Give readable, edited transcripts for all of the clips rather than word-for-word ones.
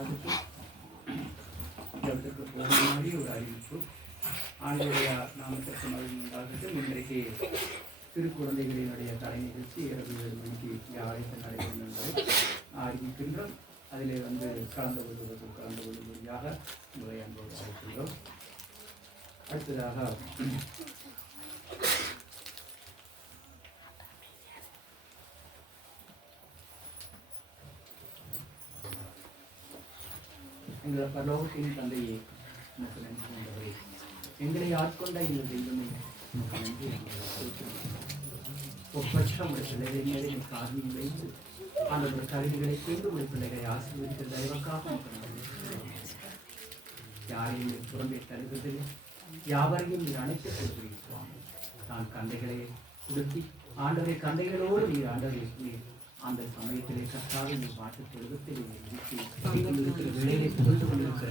அதுக்கு இடத்துக்கு போன மாதிரி ஒரு அறிவிப்பு. ஆண்டுடைய நாமத்திற்கு மகிமை உண்டாகட்டும். இன்றைக்கு சிறு குழந்தைகளினுடைய கலை நிகழ்ச்சி இரவு 7 மணிக்கு ஆயத்தம் நடைபெறும் என்பதை அறிவிக்கின்றோம். அதிலே கலந்து கொள்வதற்காக உங்களை அன்போடு அழைக்கின்றோம். அடுத்ததாக எங்கள் பரலோகத்தின் தந்தையே, எனக்கு நன்றி கொண்டவரே, எங்களை ஆட்கொண்ட எங்கள் தெய்வமே, எனக்கு நன்றி. ஒப்பற்ற உடைய பிள்ளைகளை மேலே எனக்கு ஆர்வம் வைத்து அந்த கருவிகளை கொண்டு உடைய பிள்ளைகளை ஆசீர்வதித்த தயவுக்காக யாரையும் புறம்பே தருவதில்லை, யாவரையும் நீர் அணைத்து கொடுக்கிறீர்கள். நான் கந்தைகளை கொடுத்தி ஆண்டவரை கந்தைகளோடு நீர் ஆண்டவரை நீர் அந்த சமயத்திலே கர்த்தாவை நீர் மாற்றுத் தொழுவத்தில் இருக்கிற விளையை புரிந்து கொண்டிருக்கிற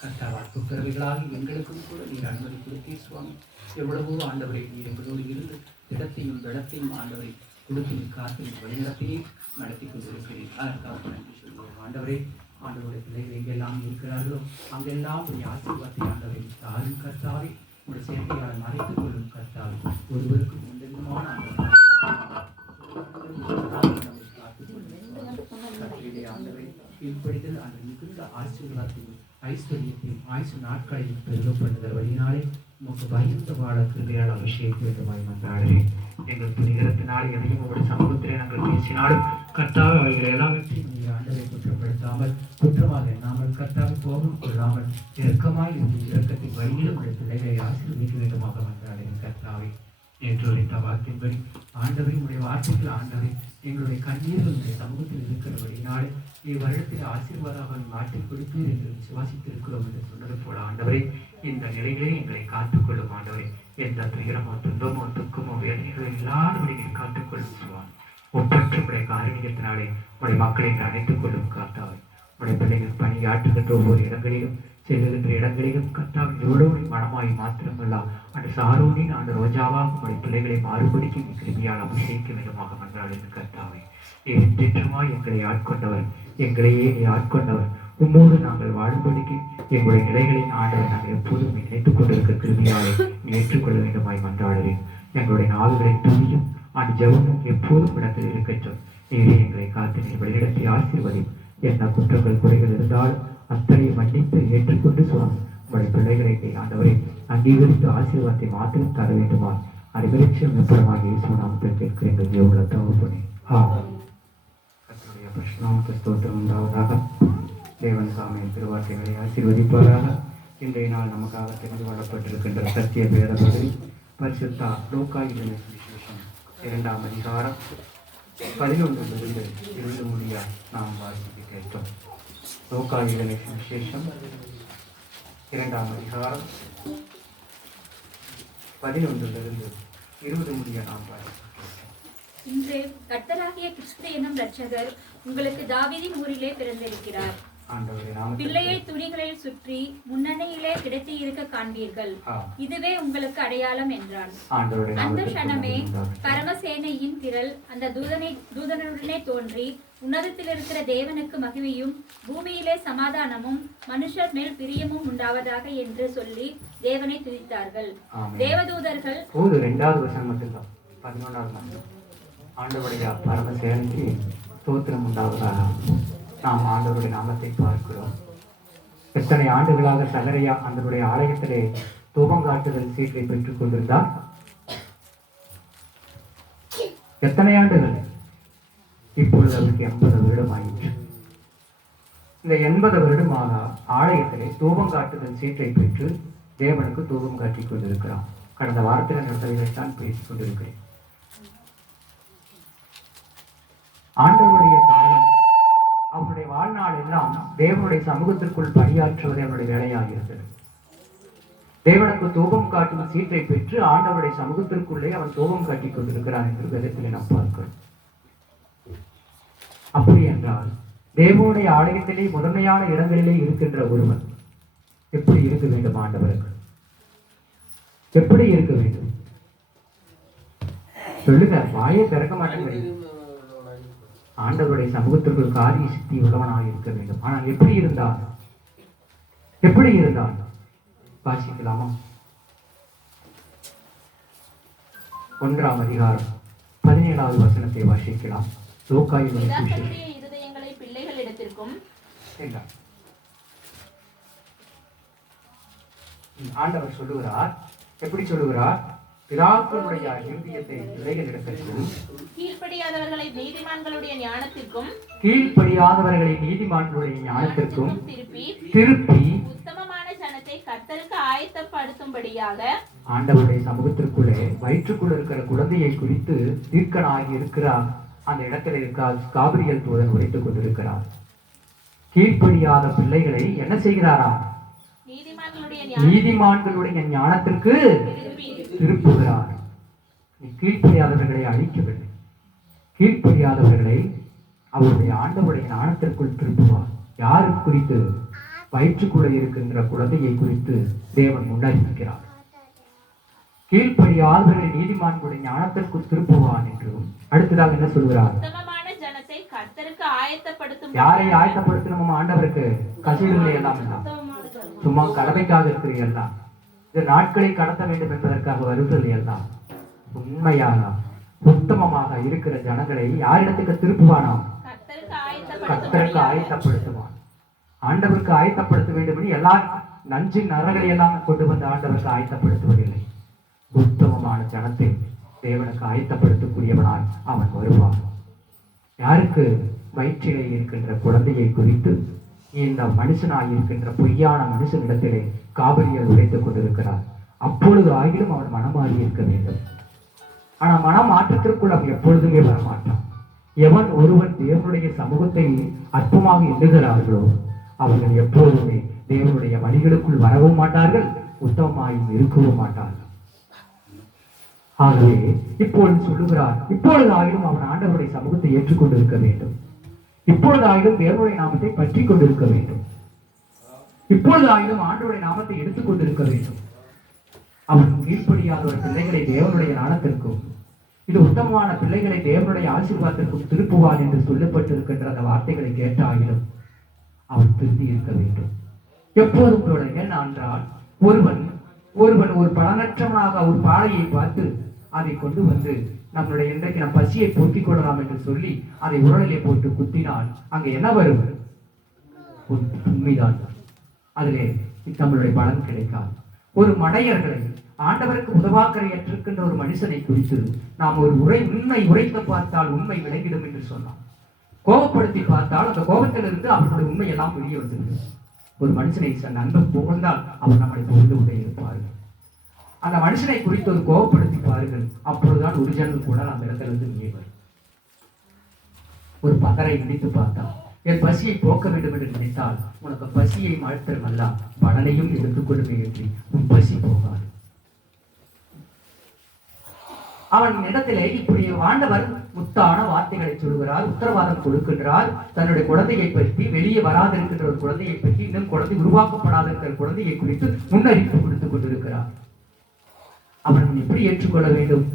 கர்த்தாவா துக்கிறவைகளாக எங்களுக்கும் கூட நீர் அனுமதி கொடுத்தே சுவாமி. எவ்வளவோ ஆண்டவரை நீர் எங்களோடு இருந்து இடத்தையும் வெள்ளத்தையும் ஆண்டவரை கொடுத்து காத்து வழிநடத்தையே நடத்தி கொண்டிருக்கிறேன். அதற்காக நன்றி சொல்லுவோம். ஆண்டவரே, ஆண்டவருடைய பிள்ளைகள் எங்கெல்லாம் இருக்கிறார்களோ அங்கெல்லாம் உடைய ஆசீர்வாதத்தை ஆண்டவரை தாரும் கர்த்தாவை உடைய சேர்க்கையால் மறைத்துக் கொள்ளும் கர்த்தாவை ஒருவருக்கும் எந்தவிதமான ஆண்டவரை கீழ்ப்படுத்தல் அந்த மிகுந்த ஆசீர்வாதத்தையும் ஐஸ்வர்யத்தையும் ஆயுசு நாட்களையும் பெருகப்படுதல் வழியினாலே உமக்கு பயந்த வாழ கிருபையால் அபிஷேகம் வேண்டுமாய் மன்றாடுகிறேன். எங்கள் துணிகரத்தினால் எதையும் உங்களுடைய சமூகத்திலே நாங்கள் பேசினாலும் கர்த்தாவை அவைகள் எல்லாவற்றையும் நீர் ஆண்டவரை குற்றப்படுத்தாமல் குற்றமாக எண்ணாமல் கர்த்தாவை கோபம் கொள்ளாமல் இறக்கமாய் இருந்து இறக்கத்தின் வழியிலும் உடைய பிள்ளைகளை ஆசீர்வதிக்க வேண்டுமாக மன்றாடுகிறேன். கர்த்தாவை நேற்று உரைத்த வார்த்தையின்படி ஆண்டவரை உடைய வார்த்தைகள் ஆண்டவரை எங்களுடைய கண்ணீர் உடைய சமூகத்தில் இருக்கிறபடினாலே இவ்வருடத்தில் ஆசீர்வாதமாக மாற்றிக் கொடுப்பீர் என்று விசுவாசித்திருக்கிறோம் என்று சொன்னது போல ஆண்டவரை இந்த நிலையிலே எங்களை காத்துக்கொள்ளும். ஆண்டவரை எந்த துயரமோ துன்பமோ துக்கமோ வேதனைகளோ எல்லாரும் காத்துக்கொள்ளும் சுவாமி. ஒப்பற்ற உடைய காரணியத்தினாலே உடைய மக்களை அழைத்துக் கொள்ளும் கர்த்தாவை. உடைய பிள்ளைகள் பணியாற்றுகின்ற ஒவ்வொரு இடங்களிலும் செல்லுகின்ற இடங்களிலும் கர்த்தாவின் எவ்வளவு மனமாய் மாத்திரமல்ல அந்த சாரோனின் அந்த ரோஜாவாக உடைய பிள்ளைகளை மாறுபடிக்கு கிருமியால் அபிஷேகிக்க வேண்டுமாக மன்றாடுகிற கர்த்தாவை. என்றென்றுமாய் எங்களை ஆட்கொண்டவர், எங்களையே ஆட்கொண்டவர், உம்மோடு நாங்கள் வாழும்படிக்கு எங்களுடைய நிலைகளின் ஆண்டவர் நாங்கள் எப்போதும் நினைத்துக் கொண்டிருக்க கிருமியாலை ஏற்றுக்கொள்ள வேண்டுமாய் மன்றாடுவேன். எங்களுடைய நாள்களின் துணியும் அந்த ஜெபமும் எப்போதும் இடத்தில் இருக்கட்டும். நீரே எங்களை காத்து நீர் வழிநடத்தி ஆசீர்வதியும். என்ன குற்றங்கள் குறைகள் இருந்தாலும் அத்தனை மன்னித்து ஏற்றுக்கொண்டு சுவாமி உங்களுடைய பிள்ளைகளை ஆண்டவரை அங்கீகரித்து ஆசீர்வாதத்தை மாத்திரம் தர வேண்டுமா அறிவலட்சியம் எப்படமாக இயேசுநாமத்தில் கேட்க எங்கள் ஜீவன தவறுபடி கர்த்தருடைய பரிசுத்த ஸ்தோத்திரம் உண்டாவதாக. தேவன் சாமியின் திருவார்த்தைகளை ஆசீர்வதிப்பாராக. இன்றைய நாள் நமக்காக தெரிந்து கொள்ளப்பட்டிருக்கின்ற சத்திய வேத பகுதி பரிசுத்த லூக்கா எழுதின சுவிசேஷம் 2ஆம் அதிகாரம் 11 20 முடிய நாம் வாசித்து கேட்டோம். லூக்கா எழுதின சுவிசேஷம் 2ஆம் அதிகாரம் 11 20 முடிய நாம் வாசித்து கேட்டோம். இன்று கர்த்தராகிய கிறிஸ்து எனும் இரட்சகர் உங்களுக்கு தாவீதின் ஊரிலே பிறந்திருக்கிறார். பிள்ளையை துணிகளில் சுற்றி முன்னணியிலே கிடத்தி இருக்க காண்பீர்கள். இதுவே உங்களுக்கு அடையாளம் என்றான். அந்த க்ஷணமே பரமசேனையின் திரள் அந்த தூதனுடனே தோன்றி உன்னதத்தில் இருக்கிற தேவனுக்கு மகிமையும் பூமியிலே சமாதானமும் மனுஷர் மேல் பிரியமும் உண்டாவதாக என்று சொல்லி தேவனை துதித்தார்கள். தேவதூதர்கள் 2வது வசனம் 11வது ஆண்டவருடைய பரமசேனைக்கு ஸ்தோத்திரம் உண்டாவதாக. நாம் ஆண்டவருடைய நாமத்தை பார்க்கிறோம். எத்தனை ஆண்டுகளாக சகரியா ஆண்டவருடைய ஆலயத்திலே தூபம் காட்டுதல் சீட்டை பெற்றுக் கொண்டிருந்தார்? எத்தனை ஆண்டுகள்? இப்பொழுது அவருக்கு 80 வருடம் ஆயிற்று. இந்த 80 வருடமாக ஆலயத்திலே தூபம் காட்டுதல் சீட்டை பெற்று தேவனுக்கு தூபம் காட்டிக் கொண்டிருக்கிறான். கடந்த வாரத்தில் நடந்ததைத்தான் பேசிக் கொண்டிருக்கிறேன். ஆண்டவருடைய காலம் அவருடைய வாழ்நாள் எல்லாம் தேவனுடைய சமூகத்திற்குள் பணியாற்றுவது அவருடைய வேலையாக இருந்தது. தேவனுக்கு தூபம் காட்டும் சீட்டை பெற்று ஆண்டவருடைய சமூகத்திற்குள்ளே அவன் தூபம் காட்டிக் கொண்டிருக்கிறான் என்று வேதத்திலே நாம் பார்க்கிறோம். அப்படி என்றால் தேவனுடைய ஆலயத்திலே முதன்மையான இடங்களிலே இருக்கின்ற ஒருவன் எப்படி இருக்க வேண்டும்? ஆண்டவருக்கு எப்படி இருக்க வேண்டும்? சொல்லுங்க, வாயை திறக்க மாட்டேங்கிறீங்க. ஆண்டவருடைய சமூகத்திற்குள் காரிய சக்தி உள்ளவனாக இருக்க வேண்டும். ஆனால் எப்படி இருந்தான்? எப்படி இருந்தான்? வாசிக்கலாமா? 1ஆம் அதிகாரம் 17வது வசனத்தை வாசிக்கலாம். இருதயங்களை பிள்ளைகளிடத்திற்கும் ஆண்டவர் சொல்லுகிறார். எப்படி சொல்லுகிறார்? பிதாக்களுடைய இருதயத்தை பிள்ளைகளிடத்திற்கும் கீழ்ப்படியாதவர்களை நீதிமான்களுடைய ஞானத்திற்கும் திருப்பி உத்தமமான ஜனத்தை கர்த்தருக்கு ஆயத்தப்படுத்தும்படியாக ஆண்டவருடைய சமூகத்திற்குள்ளே வயிற்றுக்குள்ள இருக்கிற குழந்தையை குறித்து தீர்க்கனாகி இருக்கிறார். அந்த இடத்துல இருக்கால் காபிரியல் தூதன் உரைத்துக் கொண்டிருக்கிறார். கீழ்ப்படியாத பிள்ளைகளை என்ன செய்கிறாரா? நீதிமான்களுடைய ஞானத்திற்கு திருப்புகிறார். நீ கீழ்ப்படியாதவர்களை அழிக்கவில்லை, கீழ்ப்படியாதவர்களை அவருடைய ஆண்டவருடைய ஞானத்திற்குள் திருப்புவார். யாரு குறித்து? வயிற்றுக்குள்ள இருக்கின்ற குழந்தையை குறித்து தேவன் முன்னறிவிக்கிறார். கீழ்ப்படியாதவர்களை நீதிமான்களுடைய ஞானத்திற்குள் திருப்புவான் என்றும் அடுத்ததாக என்ன சொல்கிறார்? யாரை ஆயத்தப்படுத்தணும்? ஆண்டவருக்கு கசீடுகளை எல்லாம் சும்மா கடமைக்காக இருக்கிறீர்கள், இந்த நாட்களை கடத்த வேண்டும் என்பதற்காக வருகிறது எல்லாம் உண்மையாக உத்தமமாக இருக்கிற ஜனங்களை யாரிடத்துக்கு திருப்புவானாம்? கர்த்தருக்கு ஆயத்தப்படுத்துவான். ஆண்டவருக்கு ஆயத்தப்படுத்த வேண்டும் என்று எல்லாரும் நஞ்சின் நரகளை எல்லாம் கொண்டு வந்து ஆண்டவருக்கு ஆயத்தப்படுத்துவதில்லை. உத்தமமான ஜனத்தை தேவனுக்கு ஆயத்தப்படுத்தக்கூடியவனாய் அவன் வருவான். யாருக்கு? வயிற்றிலே இருக்கின்ற குழந்தையை குறித்து இந்த மனுஷனாய் இருக்கின்ற பொய்யான மனுஷனிடத்திலே காபிரியல் உரைத்துக் கொண்டிருக்கிறார். அப்பொழுது ஆகிலும் அவன் மனமாறி இருக்க வேண்டும். ஆனா மனம் மாற்றத்திற்குள் அவன் எப்பொழுதுமே வரமாட்டான். எவன் ஒருவன் தேவனுடைய சமூகத்தை அற்பமாக எண்ணுகிறார்களோ அவர்கள் எப்பொழுதுமே தேவனுடைய வழிகளுக்குள் வரவும் மாட்டார்கள், உத்தமமாயும் இருக்கவும் மாட்டார்கள். ஆகவே இப்பொழுது சொல்லுகிறார், இப்பொழுது ஆகிலும் அவன் ஆண்டவருடைய சமூகத்தை ஏற்றுக்கொண்டிருக்க வேண்டும். இப்பொழுது ஆகிலும் தேவனுடைய நாமத்தை பற்றி கொண்டிருக்க வேண்டும். இப்பொழுது ஆகிலும் ஆண்டவருடைய நாமத்தை எடுத்துக் கொண்டிருக்க வேண்டும். அவன் கீழ்ப்படியாத ஒரு பிள்ளைகளை தேவனுடைய ஞானத்திற்கும் இது உத்தமமான பிள்ளைகளை தேவனுடைய ஆசீர்வாதத்திற்கும் திருப்புவான் என்று சொல்லப்பட்டிருக்கின்ற அந்த வார்த்தைகளை கேட்டாகிலும் அவன் திருந்தி இருக்க வேண்டும். எப்போதும் தொடங்க என்றால் ஒருவன் ஒரு பலனற்றவனாக ஒரு பாடையை பார்த்து அதை கொண்டு வந்து நம்மளுடைய இன்றைக்கு நம் பசியை போக்கிக் கொள்ளலாம் என்று சொல்லி அதை உரலிலே போட்டு குத்தினால் அங்க என்ன வரும்? உண்மைதான், அதிலே நம்மளுடைய பலன் கிடைக்காது. ஒரு மடையர்களை ஆண்டவருக்கு உதவாக்கரையற்றிருக்கின்ற ஒரு மனுஷனை குறித்து நாம் ஒரு உண்மை உரைக்க பார்த்தால் உண்மை விளங்கிடும் என்று சொன்னான். கோபப்படுத்தி பார்த்தால் அந்த கோபத்திலிருந்து அவர்களுடைய உண்மை எல்லாம் வெளியே வந்துவிடும். ஒரு மனுஷனை நண்பன் புகழ்ந்தால் அவர் நம்மளை புகழ்ந்து கொண்டே இருப்பார்கள். அந்த மனுஷனை குறித்து ஒரு கோபப்படுத்தி பாருங்கள், அப்பொழுதுதான் ஒரு ஜனங்கள் கூட அந்த இடத்துல இருந்து நீவர். ஒரு பகரை நினைத்து பார்த்தால் என் பசியை போக்க வேண்டும் என்று நினைத்தால் உனக்கு பசியை மாற்றமல்ல பலனையும் எடுத்துக்கொள்ளுமே என்று உன் பசி போகாது. அவன் இடத்திலே இப்படி ஆண்டவர் முத்தான வார்த்தைகளை சொல்கிறார், உத்தரவாதம் கொடுக்கின்றார். தன்னுடைய குழந்தையை பற்றி, வெளியே வராதிருக்கின்ற ஒரு குழந்தையை பற்றி, இன்னும் குழந்தை உருவாக்கப்படாத இருக்கிற குழந்தையை குறித்து முன்னறிவிப்பு கொடுத்துக் கொண்டிருக்கிறார். அவன் எப்படி ஏற்றுக்கொள்ள வேண்டும்?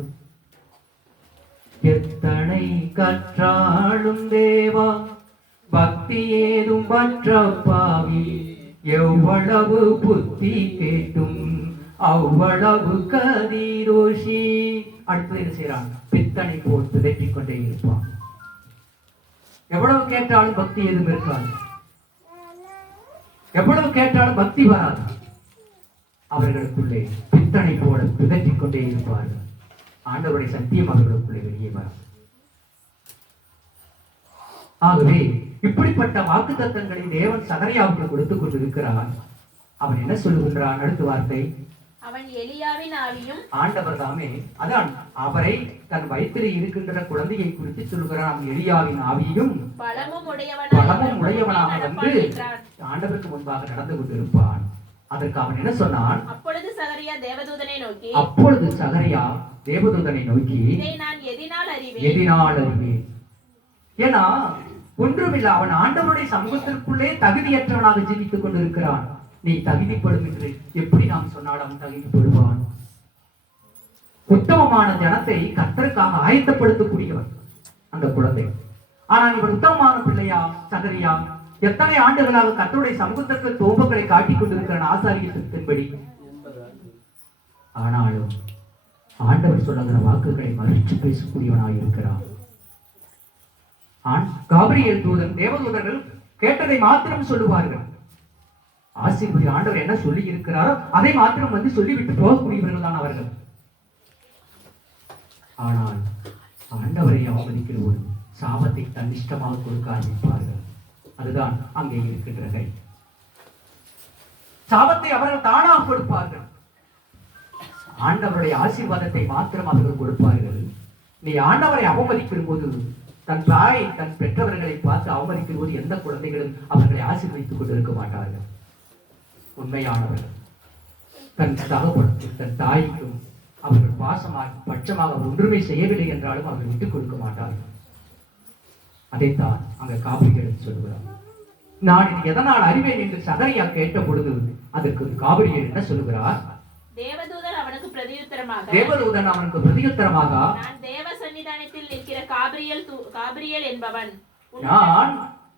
எத்தனை கற்றாலும் தேவா பக்தி ஏதும் மற்ற பாவி, எவ்வளவு புத்தி கேட்டும் அவ்வளவு கதிரோஷி. அடுத்து என்ன செய்யறான்? பித்தனை போல் பிதற்றிக் கொண்டே இருப்பான். எவ்வளவு கேட்டாலும் பக்தி எதுவும் இருக்காது, எவ்வளவு கேட்டாலும் பக்தி வராது. அவர்களுக்குள்ளே பித்தனை போல பிதற்றிக் கொண்டே இருப்பார்கள். ஆண்டவருடைய சத்தியம் அவர்களுக்குள்ளே வெளியே வரும். ஆகவே இப்படிப்பட்ட வாக்கு தத்தங்களை தேவன் சகரியாவுக்கு கொடுத்துக் கொண்டிருக்கிறார். அவன் என்ன சொல்லுகின்றான்? அடுத்த வார்த்தை, அவன் எலியாவின் ஆவியும் ஆண்டவர் தாமே அதான் அவரை தன் வயிற்றில் இருக்கின்ற குழந்தையை குறித்து சொல்கிறான். எலியாவின் ஆவியும் பலமும் உடையவனாக வந்து ஆண்டவருக்கு முன்பாக நடந்து கொண்டிருப்பான். அதற்கு அவன் என்ன சொன்னான்? அப்பொழுது சகரியா தேவதூதனை நோக்கி இதை நான் எதினால் அறிவேன். ஏன்னா ஒன்றுமில்லை, அவன் ஆண்டவருடைய சமூகத்திற்குள்ளே தகுதியற்றவனாக ஜீவித்துக் கொண்டிருக்கிறான். நீ தகுதிப்படும் என்று எப்படி நாம் சொன்னால் அவன் தகுதிப்படுவான்? உத்தமமான ஜனத்தை கர்த்தருக்காக ஆயத்தப்படுத்தக்கூடியவன் அந்த குழந்தை. ஆனால் இவன் உத்தமமான பிள்ளையா சகரியா? எத்தனை ஆண்டுகளாக கர்த்தருடைய சமூகத்திற்கு தோம்புகளை காட்டிக் கொண்டிருக்கிற ஆசாரியத்தின்படி. ஆனாலும் ஆண்டவர் சொல்லுகிற வாக்குகளை மகிழ்ச்சி பேசக்கூடியவனாக இருக்கிறான். காபிரியேல் தூதன் தேவதூதர்கள் கேட்டதை மாத்திரம் சொல்லுவார்கள். ஆசீர்வதி ஆண்டவர் என்ன சொல்லி இருக்கிறாரோ அதை மாத்திரம் வந்து சொல்லிவிட்டு போகக்கூடியவர்கள் தான் அவர்கள். ஆனால் ஆண்டவரை அவமதிக்கிற ஒரு சாபத்தை தன்னிஷ்டமாக கொடுக்க ஆரம்பிப்பார்கள். அதுதான் அங்கே இருக்கின்ற சாபத்தை அவர்கள் தானாக கொடுப்பார்கள். ஆண்டவருடைய ஆசீர்வாதத்தை மாத்திரம் அவர்கள் கொடுப்பார்கள். நீ ஆண்டவரை அவமதிக்கிற போது, தன் தாயை தன் பெற்றவர்களை பார்த்து அவமதிக்கிற போது எந்த குழந்தைகளும் அவர்களை ஆசீர்வதித்துக் கொண்டிருக்க மாட்டார்கள். உண்மையானவர்கள் தன் தகப்பனுக்கும் தன் தாய்க்கும் அவர்கள் பாசமாக பட்சமாக ஒன்றுமே செய்யவில்லை என்றாலும் அவர்கள் விட்டுக் கொடுக்க மாட்டார்கள். அதைத்தான் அங்க காபிரியேல் சொல்லுகிறார். நான் இது எதனால் அறிவேன் என்று சகரியா கேட்ட பொழுது அதற்கு காபிரியேல் என்ன சொல்லுகிறார்? தேவதூதன் அவனுக்கு பிரதியுத்தரமாக நான் தேவ சன்னிதானத்தில் நிற்கிற காபிரியேல் என்பவன். நான்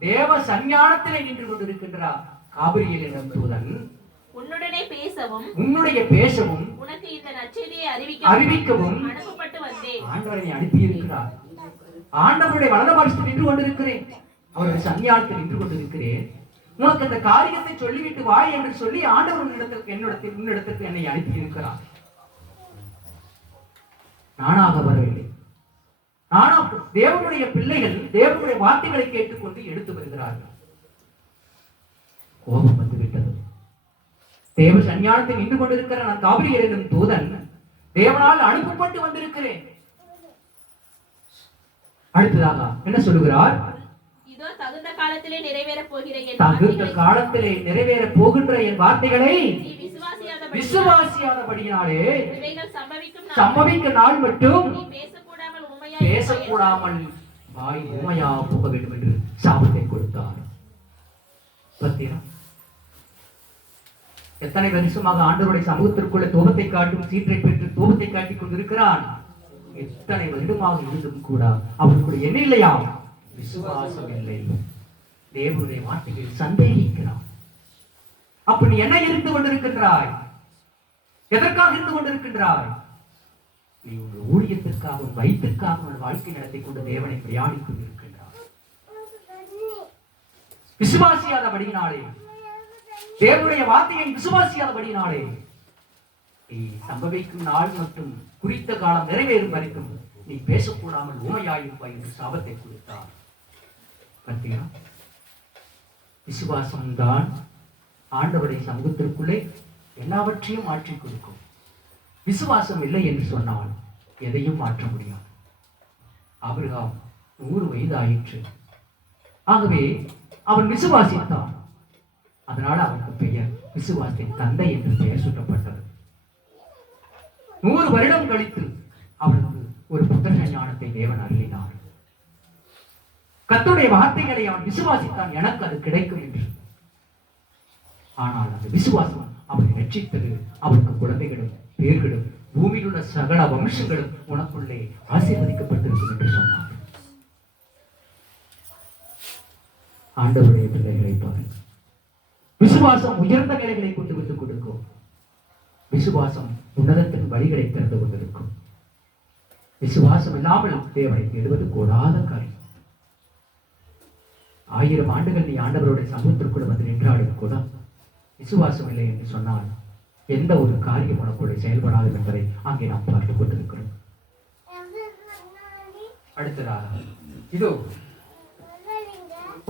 தேவ சந்நிதானத்திலே நின்று கொண்டிருக்கின்றார் காபிரியேல் எனும் தூதன் உன்னுடைய பேசவும் உனக்கு இந்த நற்செய்தியை அறிவிக்கவும் அனுப்பப்பட்டு வந்தேன். ஆண்டவரை அனுப்பி இருக்கிறார். ஆண்டவருடைய வலது பாரத்தில் நின்று கொண்டிருக்கிறேன், அவருடைய சந்நியானத்தில் நின்று கொண்டிருக்கிறேன். உனக்கு இந்த காரியத்தை சொல்லிவிட்டு வாய் என்று சொல்லி ஆண்டவர் உன்னிடத்திற்கு என்னை அனுப்பி இருக்கிறார். நானாக வரவில்லை. ஆனால் தேவனுடைய பிள்ளைகள் தேவனுடைய வார்த்தைகளை கேட்டுக்கொண்டு எடுத்து வருகிறார்கள். கோபம் வந்துவிட்டது. தேவ சந்நியானத்தில் நின்று கொண்டிருக்கிற நான் காபிரியேல் எனும் தூதன் தேவனால் அனுப்பப்பட்டு வந்திருக்கிறேன். அடுத்ததாக என்ன சொல்லுகிறார்? தகுந்த காலத்திலே நிறைவேற போகின்ற என் வார்த்தைகளை விசுவாசியாதபடியினாலே சம்பவிக்கும் நாள் மட்டும் பேசக்கூடாமல் வாய் ஊமையா போக வேண்டும் என்று சாபத்தை கொடுத்தார். எத்தனை வருஷமாக ஆண்டவருடைய சமூகத்திற்குள்ள தோபத்தை காட்டும் சீற்றை பெற்று தோபத்தை காட்டிக் கொண்டிருக்கிறான். எத்தனை வருடமாக இருந்தும் கூட அவனுக்கு என்ன இல்லையா? விசுவாசம் இல்லை. தேவனுடைய வார்த்தையில் சந்தேகிக்கிறான். அப்ப நீ என்ன இருந்து கொண்டிருக்கின்றாய்? எதற்காக இருந்து கொண்டிருக்கின்றாய்? நீ உங்கள் ஊழியத்திற்காகவும் வயிற்றுக்காகவும் வாழ்க்கை நடத்தி கொண்டு தேவனை விளையாடி கொண்டிருக்கின்றாய். விசுவாசியாதபடியினாலே, தேவனுடைய வார்த்தையை விசுவாசியாதபடியினாலே நீ சம்பவிக்கும் நாள் மட்டும் குறித்த காலம் நிறைவேறும் வரைக்கும் நீ பேசக்கூடாமல் ஊமையாயிருப்பாய் என்று சாபத்தை கொடுத்தார். பார்த்தீங்களா? விசுவாசம்தான் ஆண்டவருடைய சமூகத்திற்குள்ளே எல்லாவற்றையும் மாற்றி கொடுக்கும். விசுவாசம் இல்லை என்று சொன்னால் எதையும் மாற்ற முடியாது. ஆபிரகாம் 100 வயது ஆயிற்று. ஆகவே அவன் விசுவாசித்தான். அதனால அவனுக்கு பெயர் விசுவாசத்தின் தந்தை என்று பெயர் சூட்டப்பட்டது. 100 வருடம் கழித்து அவனுக்கு ஒரு புத்தக ஞானத்தை தேவன் அருளினார். கர்த்தருடைய வார்த்தைகளை அவன் விசுவாசித்தான், எனக்கு அது கிடைக்கும் என்று. ஆனால் அந்த விசுவாசம் அவனை ரட்சித்தது. அவனுக்கு குழந்தைகளும் பேர்களும் பூமியில் உள்ள சகல வம்சங்களும் உனக்குள்ளே ஆசீர்வதிக்கப்பட்டிருக்கும் என்று சொன்னார். ஆண்டவருடைய பிள்ளைகளை பாருங்கள். விசுவாசம் உயர்ந்த நிலைகளை கொண்டு வந்து கொடுக்கும். விசுவாசம் உன்னதத்தின் வழிகளை திறந்து கொண்டிருக்கும். விசுவாசம் இல்லாமல் தேவனை தேடுவது கூடாத காரியம். 1000 ஆண்டுகள் நீ ஆண்டவருடைய சமூகத்திற்குள்ள வந்து நின்றாலும் கூட விசுவாசம் இல்லை என்று சொன்னால் எந்த ஒரு காரியம் உனக்குள்ள செயல்படாது என்பதை அங்கே நாம் பார்த்துக் கொண்டிருக்கிறோம். அடுத்ததாக இதோ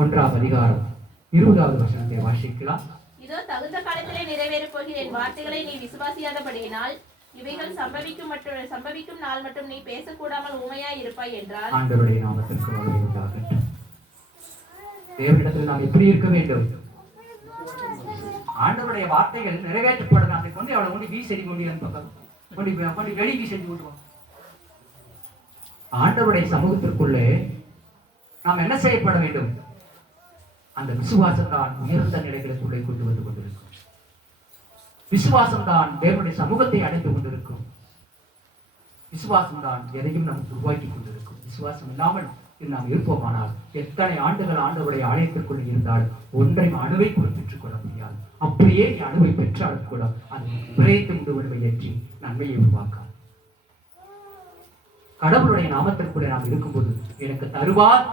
1ஆம் அதிகாரம் 20வது வசனத்தை வாசிக்கலாம். இதோ தகுந்த காலத்திலே நிறைவேறப் போகிற என் வார்த்தைகளை நீ விசுவாசியாதபடியினால் இவைகள் சம்பவிக்கும் நாள் மட்டும் நீ பேசக்கூடாமல் ஊமையாய் இருப்பாய் என்றால். ஆண்டவருடைய நாமத்திற்கு மகிமை உண்டாகட்டும். தேவனிடத்தில் நாம் எப்படி இருக்க வேண்டும்? ஆண்டவருடைய வார்த்தைகள் நிறைவேற்றப்படும். அதை கொண்டு அவளை கொண்டு வீசடி கொண்டு வெளி வீசடி கொண்டு ஆண்டவருடைய சமூகத்திற்குள்ளே நாம் என்ன செய்யப்பட வேண்டும்? அந்த விசுவாசம் தான் உயர்ந்த நிலைகளுக்குள்ளே கொண்டு வந்து கொண்டிருக்கும். விசுவாசம் தான் தேவனுடைய சமூகத்தை அடைந்து கொண்டிருக்கும். விசுவாசம் தான் எதையும் நமக்கு உருவாக்கி கொண்டிருக்கும். விசுவாசம் இல்லாமல் நாம் இருப்போமானால் எத்தனை ஆண்டுகள் ஆண்டவருடைய ஆலயத்திற்குள் இருந்தாலும் ஒன்றை அணுவை கூட பெற்றுக் கொள்ள முடியாது. அப்படியே நீ அணுவை பெற்றாலும் கூட அது விரயத்தை விடுவதை ஏற்றி நன்மையை உருவாக்காது. கடவுளுடைய நாமத்திற்குள்ளே நாம் இருக்கும்போது எனக்கு தருவார்